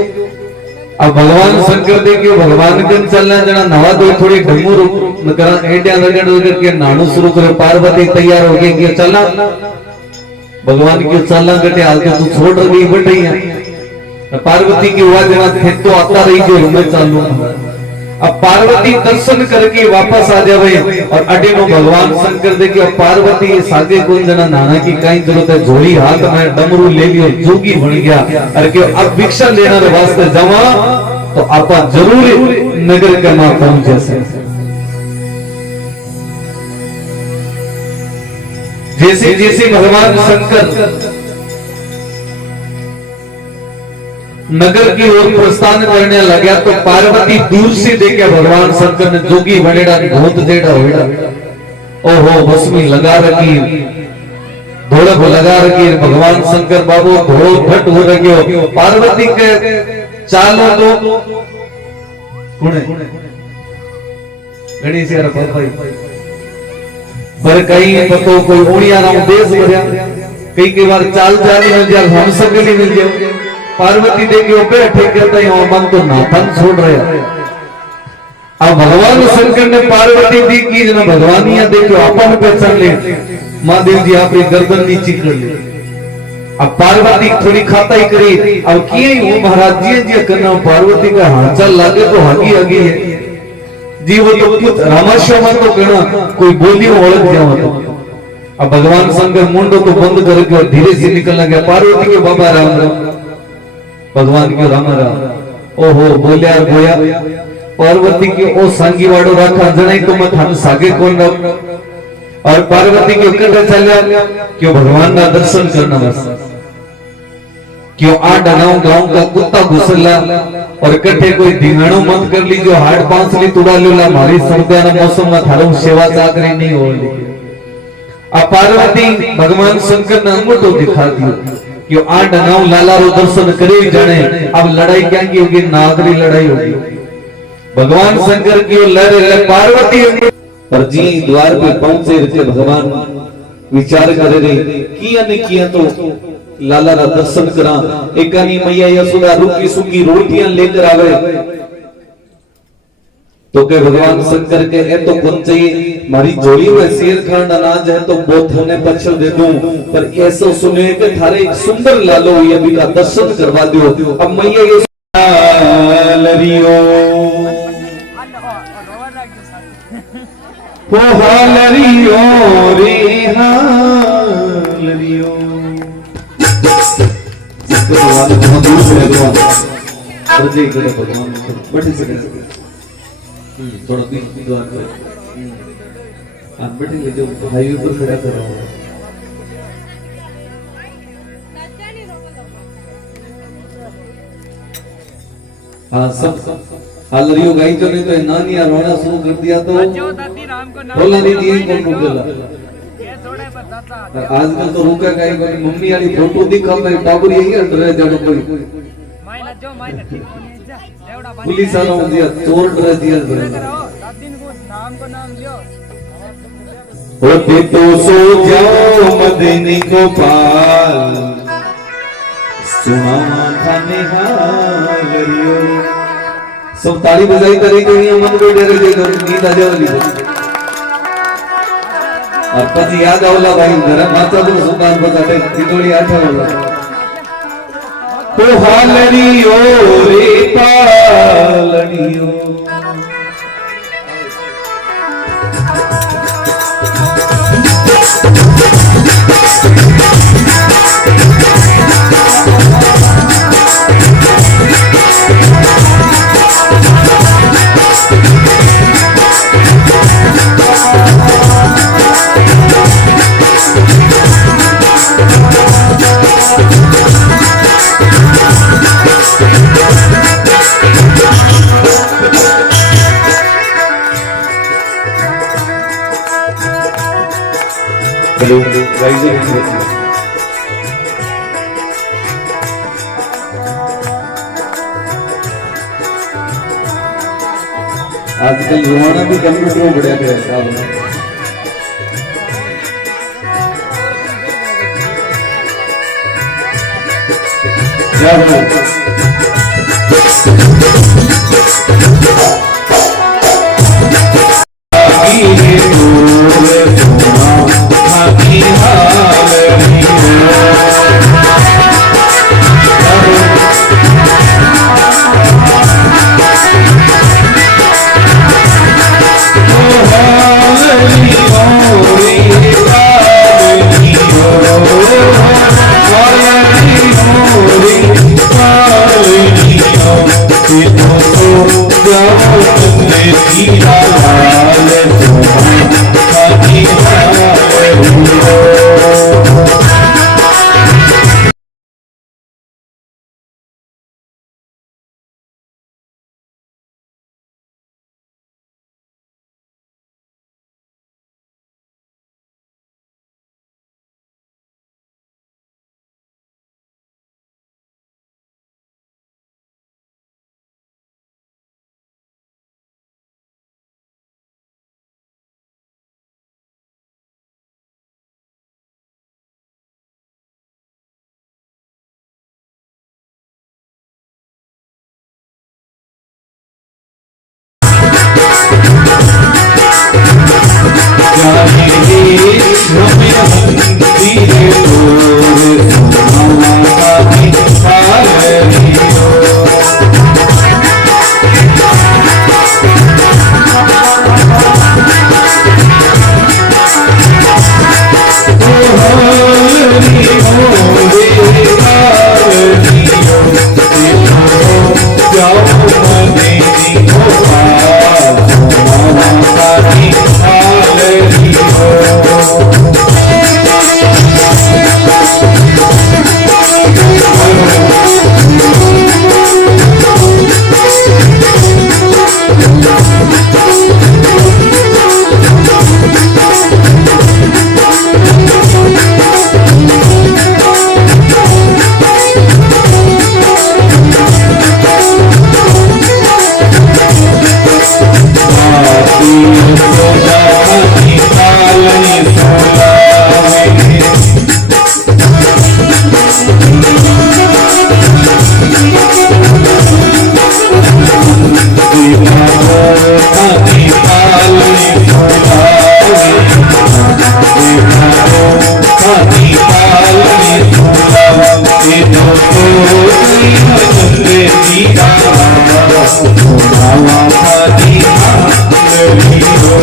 अब भगवान शंकर ने क्यों भगवान के चलना जना नवा धोई थोड़ी ढमूर एडिया रगड़ रगड़ के नानू शुरू करे। पार्वती तैयार हो गई कि चलना भगवान की चलना कटे हाल के तू छोड़ रही बढ़ रही है। पार्वती की आवाज ना थे तो आता रही जो मैं चालू। अब पार्वती दर्शन करके वापस आ जावे और अडेनो भगवान शंकर देखियो पार्वती सागे कोई जना नाना की कहीं जरूरत है झोली हाथ में डमरू ले लियो जोगी बन गया। अरे क्यों अब भिक्षा लेना वास्ते जमा तो आप जरूर नगर के मां पहुंचे से जैसे जैसे भगवान शंकर नगर की ओर प्रस्थान करने लगा तो पार्वती दूर से देखे भगवान शंकर ने जोगी बनेड़ा भूत जेड़ा होड़ा ओहो भस्मी लगा रखी धोड़क लगा रखी भगवान शंकर बाबू धोड़ो भट्ट हो रखियो। पार्वती के चालो तो गणेश यार भाई पर कई पतो कोई उड़िया ना देश भरिया कई बार चाल चाल मिल जाए हम सब नहीं मिल जाए पार्वती देवी बैठे कहता है मन तो नाथन छोड़ रहे अब भगवान शंकर ने पार्वती दी की जना भगवानिया देखो अपन पहचान ले महादेव जी आप गर्दन नीचे कर ले अब पार्वती थोड़ी खाता ही करी अब किए ही वो महाराज जी करना पार्वती का हाथ चल लागे तो हगी हगी है जी वो तो कुछ रामाश्रम तो कहना कोई बोली ओळख जाओ तो अब भगवान शंकर मुंडो तो बंद करके और धीरे से निकलने गया पार्वती के बाबा राम राम भगवान के राम राम ओहो बोलिया गोया पार्वती की ओ सांगी वाड़ो रखा जनाई तो मत हम सागे कौन रख और पार्वती के कटे चलिया क्यों भगवान का दर्शन करना बस क्यों आ डगांव गांव का कुत्ता घुसला और कटे कोई धिंगाणो मत कर ली जो हाड़ पांचली तुड़ा ला मारी सर्दिया ना मौसम में थारो सेवा चाकरी नहीं हो अब पार्वती भगवान शंकर ने अंगूठो दिखा दियो क्यों आ डगांव लाला रो दर्शन करे ही जाने अब लड़ाई क्या की होगी नागरी लड़ाई होगी भगवान शंकर की लड़ पार्वती पर जी द्वार पे पहुंचे थे भगवान विचार करे रे किया ने किया तो लाला रा दर्शन करा एकानी मैया यशोदा रूखी सूखी रोटियां लेकर आवे तो के भगवान शंकर के ए तो कौन चाहिए मारी जोड़ी में शेर खान अनाज है तो बहुत होने पछल दे दूं पर ऐसा सुने के थारे एक सुंदर लालो ये भी का दर्शन करवा दो अब मैया यशोदा लरियो वो हालरियो रे हालरियो भगवान बहुत दूर से भगवान अर्जी करे भगवान बैठे से थोड़ा बीच द्वार पे आप बैठे ले जो हाईवे पर खड़ा कर रहा हूँ हाँ सब हालरियो गाई तो नहीं तो नानी यार रोना शुरू कर दिया तो बोला नहीं दिए कौन रुकेला आजकल तो रुका गाई कोई मम्मी वाली फोटो दिखा तो टाबर यही डरे जानो कोई पुलिस वाला हो दिया चोर डरे दिया होते तो सो जाओ मदनी गोपाल सुना था निहालरियो सब ताली बजाई करेंगे मन को डरे देगा नींद आ जाएगी और पति याद आवला भाई घर माता तो सुल्तान बजाते तितोड़ी आठा वाला तो हालरियो रे पालनियो आजकल रोना भी कंप्यूटर में बढ़िया गया साहब सुनावा खाली हालनी हो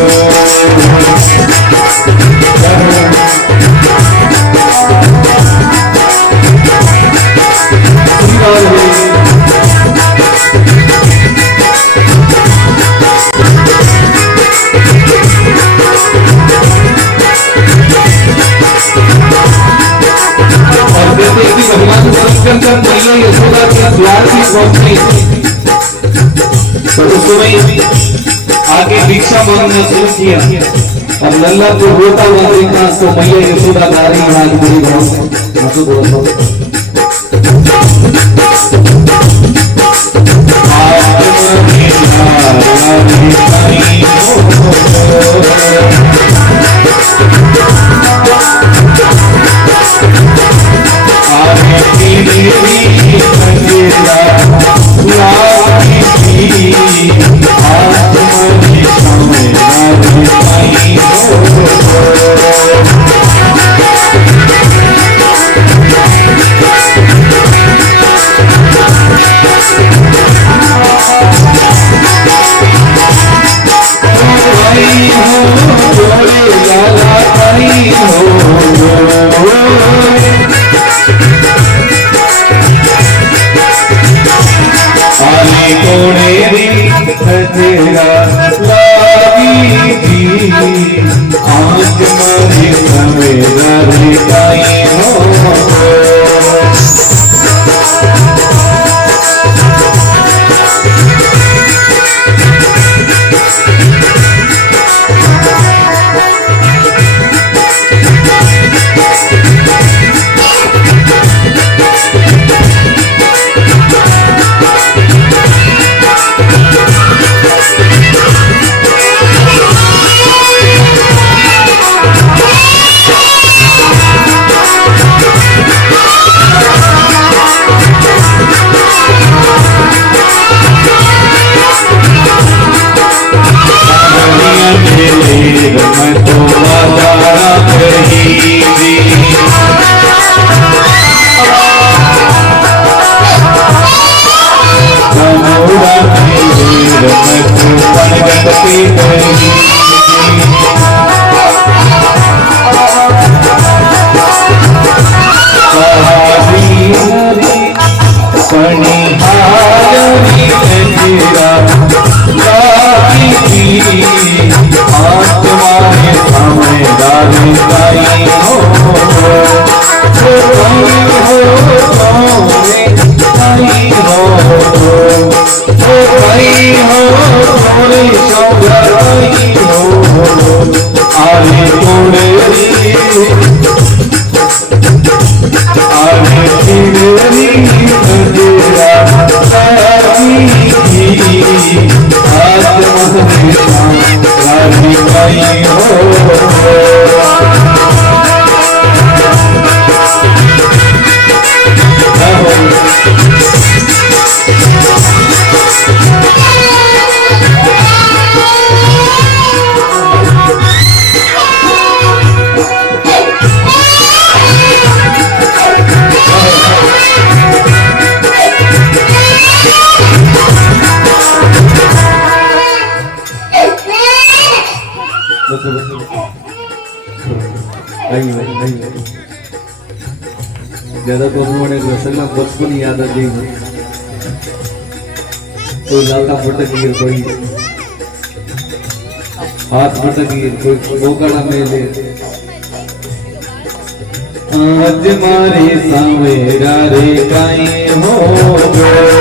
भगवान शंकर मैया यशोदा के द्वार की पहुंची तो उस समय आगे भिक्षा मांगना शुरू किया और लल्ला को रोता हुआ देखा तो मैया यशोदा गा रही आज मेरी बहुत ज्यादा तो उन्होंने रसगुल्ला बचपन याद आ गई कोई लाल का फटक गिर कोई हाथ फटक गिर कोई बोकड़ा मेले आज मारे सावेरा रे काए हो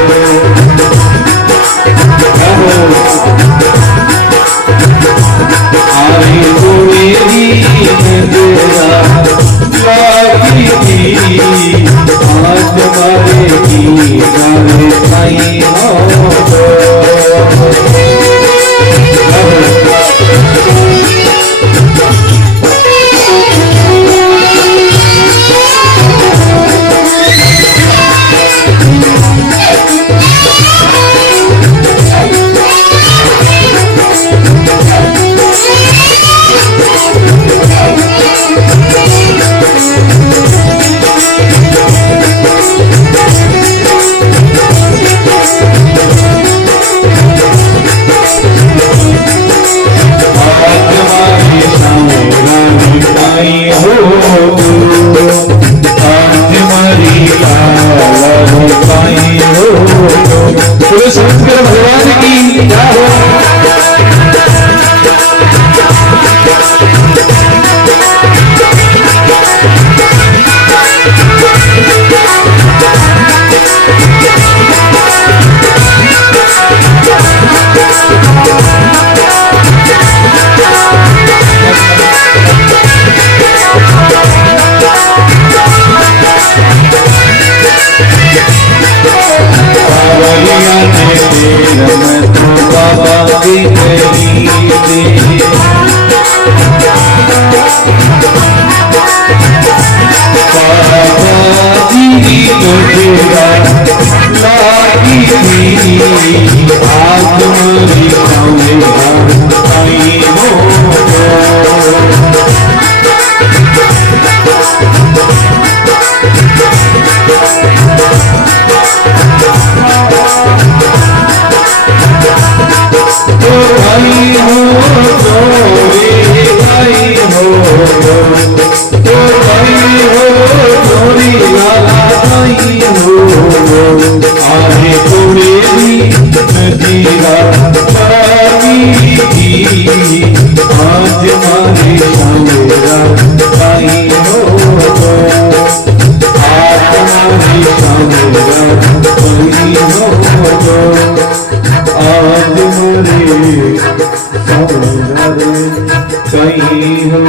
आरे तो मेरी नजरा लागी थी आज मारे की नारे काए हो लागे मेरी दे बाबाजी मुझरा लागी थी आज मेरी सामने आई हो आई हो आई हो आई हो थोड़ी लाला आई हो आगे थोड़ी नजीरा पानी की आज मारे शामेरा आई हो आज मारे शामेरा आई हो आज मारे कहीं हो।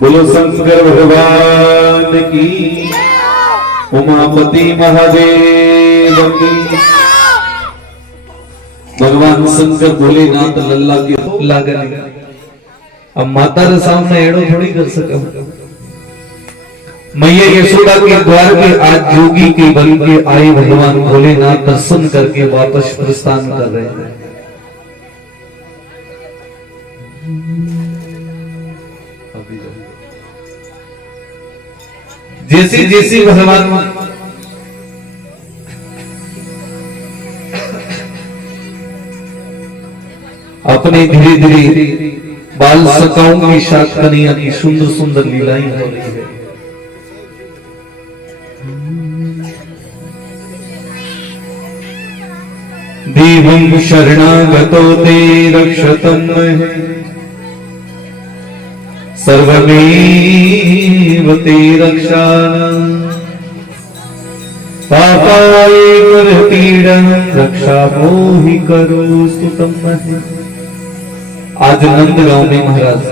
बोलो शंकर भगवान की, उमापति महादेव की। भगवान शंकर भोलेनाथ लल्ला के लागने अब माता रे सामने एड़ो थोड़ी कर सका। मैया यशोदा के द्वार पे आज जोगी के बन के आए भगवान भोलेनाथ दर्शन करके वापस प्रस्थान कर रहे हैं। जैसी जैसी भगवान अपने धीरे धीरे बाल सकाओं की साथ कन्हैया की सुंदर सुंदर लीलाएं हो रही है। देवं शरणागतो ते रक्षतम् सर्वमेव ते रक्षाणम् पापाय परपीडनं रक्षामो हि करोस्तु तम्। आज नंदगांव में महाराज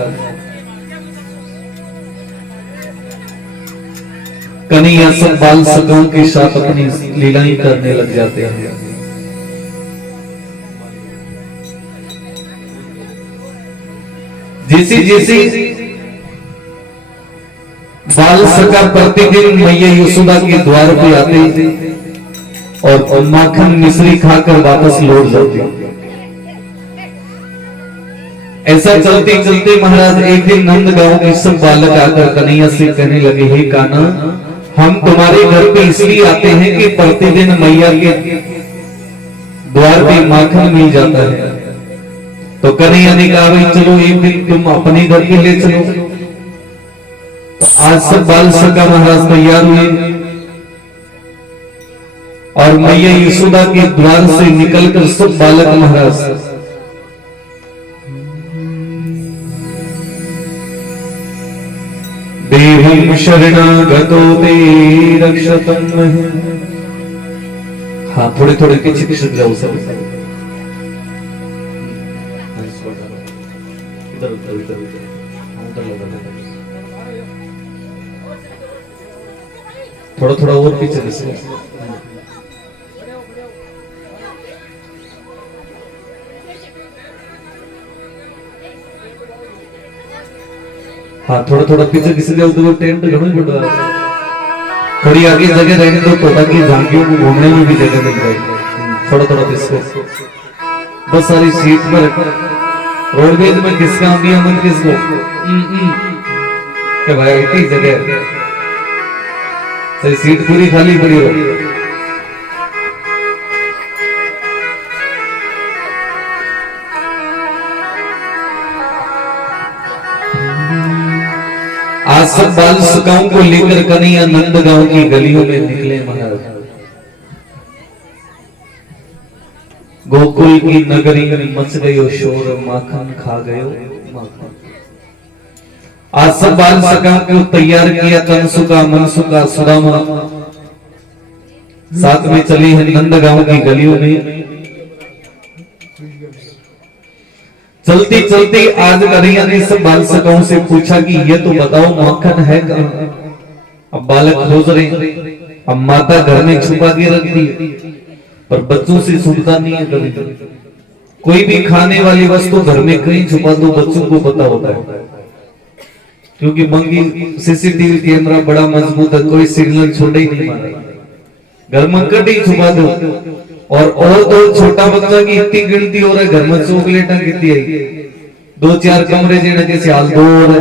कन्हैया सब बाल सकाओं के साथ अपनी लीलाएं करने लग जाते हैं। जैसे जैसे बाल सका प्रतिदिन मैया यशोदा के द्वार पे आते और माखन मिश्री खाकर वापस लौट जाते। ऐसा चलते चलते महाराज एक दिन नंदगांव के सब बालक आकर कन्हैया से कहने लगे, हे कान्हा, हम तुम्हारे घर पे इसलिए आते हैं कि प्रतिदिन मैया के द्वार पे माखन मिल जाता है। तो कन्हैया ने कहा, भाई चलो एक दिन तुम अपने घर के ले चलो। तो आज सब बाल सका महाराज तैयार हुए और मैया यशोदा के द्वार से निकलकर सब बालक महाराज देवं शरणागतो ते रक्षतम्। हाँ, थोड़े थोड़े पीछे पीछे जाओ सब। थोड़ा थोड़ा और पीछे से। हाँ, थोड़ा थोड़ा पीछे किसी जाओ तो टेंट घणो ही बड़ा है। थोड़ी आगे जगह रहने दो तो ताकि झांकियों को घूमने में भी जगह मिल जाए। थोड़ा थोड़ा पीछे बस सारी सीट पर रोडवेज में किसका दिया मन किसको क्या भाई इतनी जगह सही सीट पूरी खाली पड़ी हो। आज सब बाल सकाओं को लेकर कन्हैया नंदगांव की गलियों में निकले महाराज। गोकुल की नगरी में मच गयो शोर, माखन खा गयो माखन। आज सब बाल सका को तैयार किया, कंसुका मनसुका सुदामा साथ में चली है नंदगांव की गलियों में। चलती चलती आज कन्हैया ने सब बाल सकाओं से पूछा कि ये तो बताओ माखन है कहां। अब बालक खोज रहे, अब माता घर में छुपा के रख दी, पर बच्चों से छूटता नहीं है कभी। कोई भी खाने वाली वस्तु घर में कहीं छुपा दो, बच्चों को पता होता है, क्योंकि मंगी सीसीटीवी कैमरा बड़ा मजबूत है, कोई सिग्नल छोटे ही नहीं मारा। घर में कटी छुपा दो, और तो छोटा बच्चा की इतनी गिनती हो रहा है, घर में चॉकलेटा कितनी आई, 2-4 कमरे जेने जैसे हाल दो है।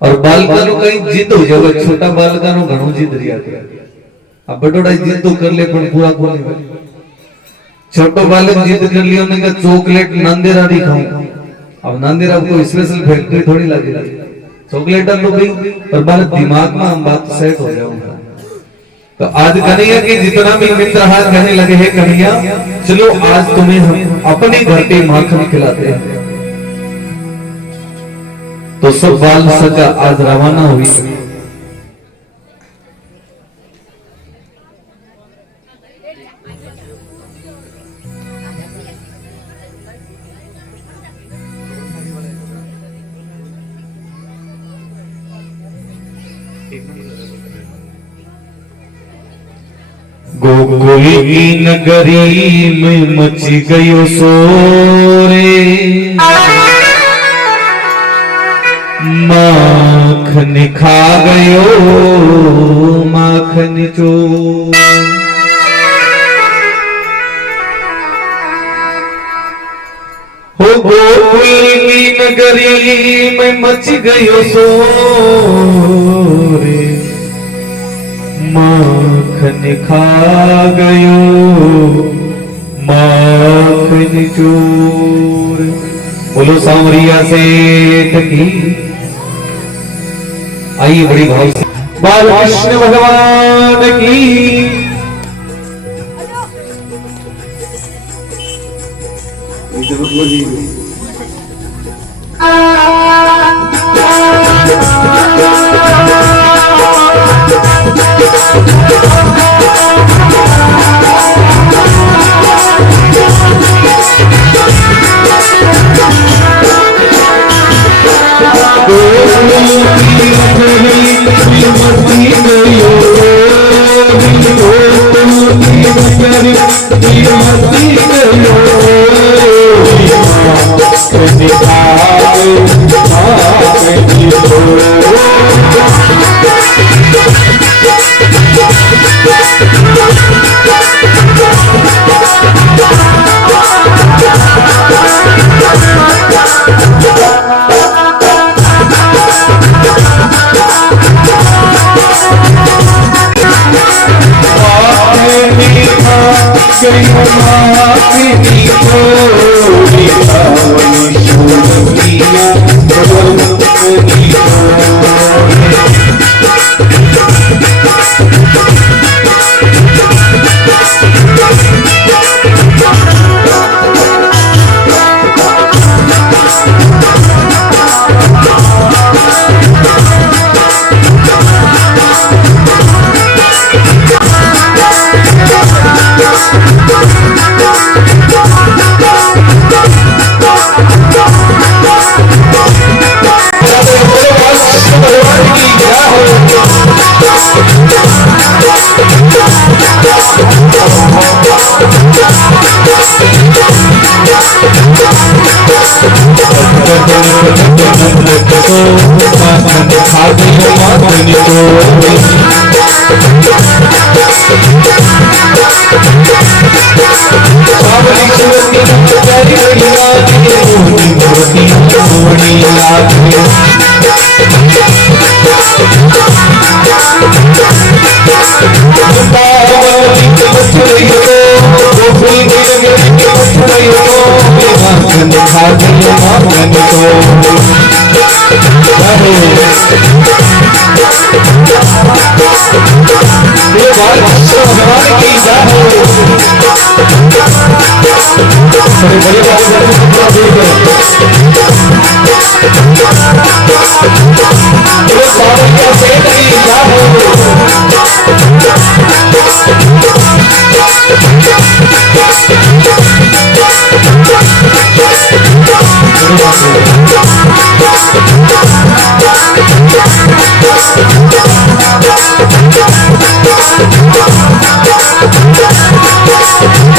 और बालकानो कहीं जिद हो जावे, छोटा बालकानो घणो जिद रिया करे। अब बटोड़ा जिद तो कर ले पण पूरा को नहीं। छोटो बालक जिद कर लियो ने का चॉकलेट नांदेरा दी खाऊं। अब नांदेरा को स्पेशल फैक्ट्री थोड़ी लगी, चॉकलेट तो भाई, और बालक दिमाग में हम बात सेट हो जाऊंगा। तो आज कन्हैया के जितना भी मित्र हाथ कहने लगे हैं, कन्हैया चलो आज तुम्हें हम अपने घर पे माखन खिलाते हैं। तो सब बाल सका आज रवाना हुई। गोकुल की नगरी में मच गयो सोरे, माखन खा गयो माखन चोर। हो गोकुल की नगरी में मच गयो सोरे, माखन खा गयो माखन चोर। बोलो सांवरिया सेठ की। आइए बड़ी भाव से बाल कृष्ण भगवान की। Thank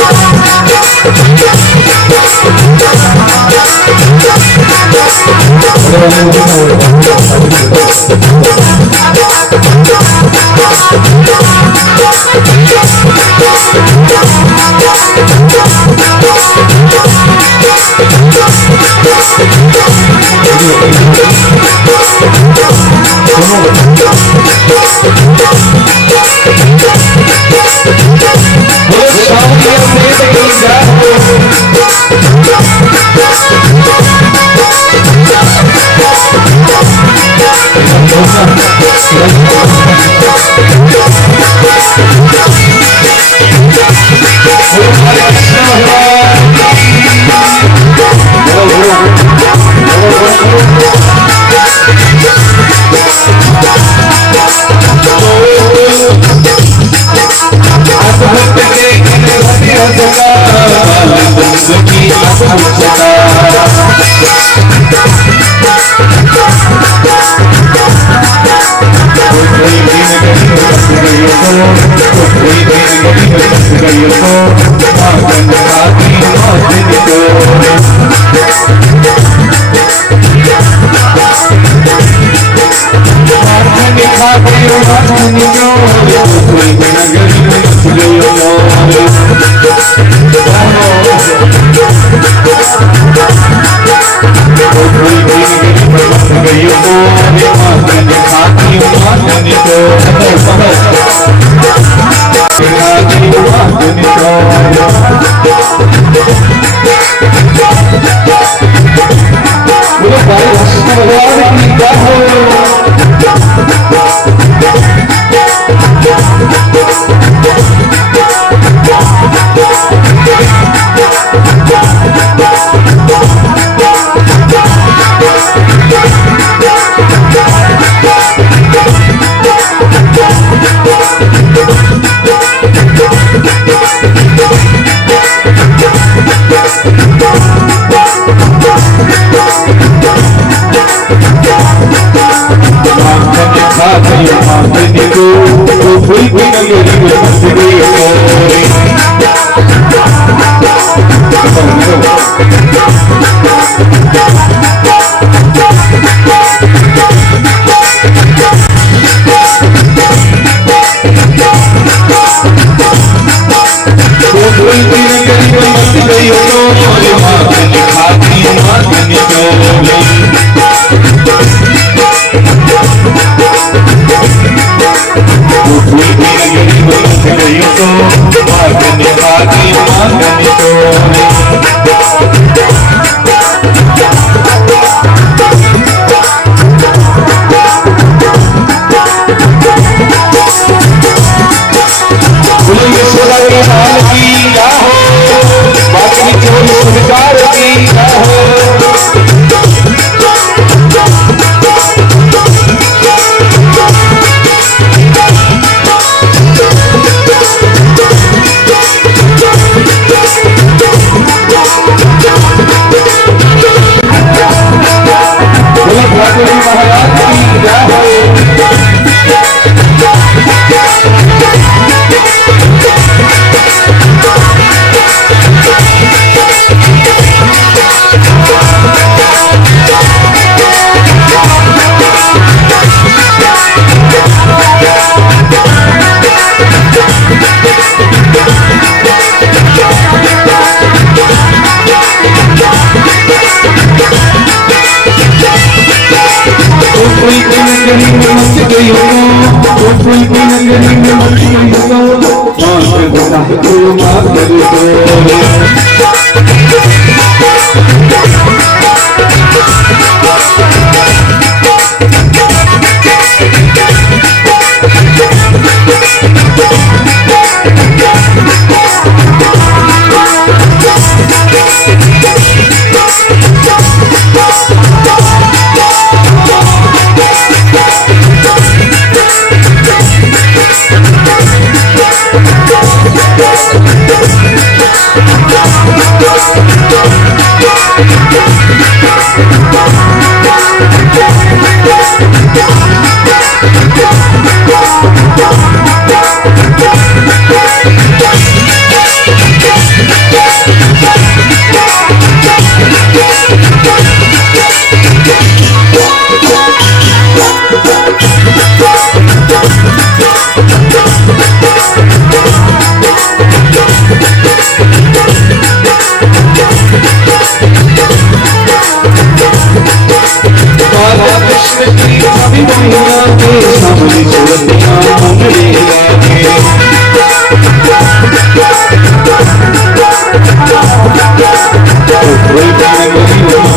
you. Thank you.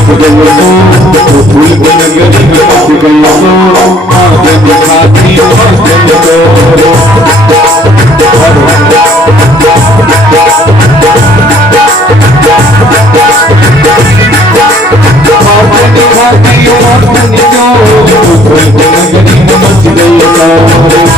Much गयो तो फूल के नगरी में मच गयो तो आगे दिखाती मच गयो आगे दिखाती मच गयो तो फूल के नगरी में मच गयो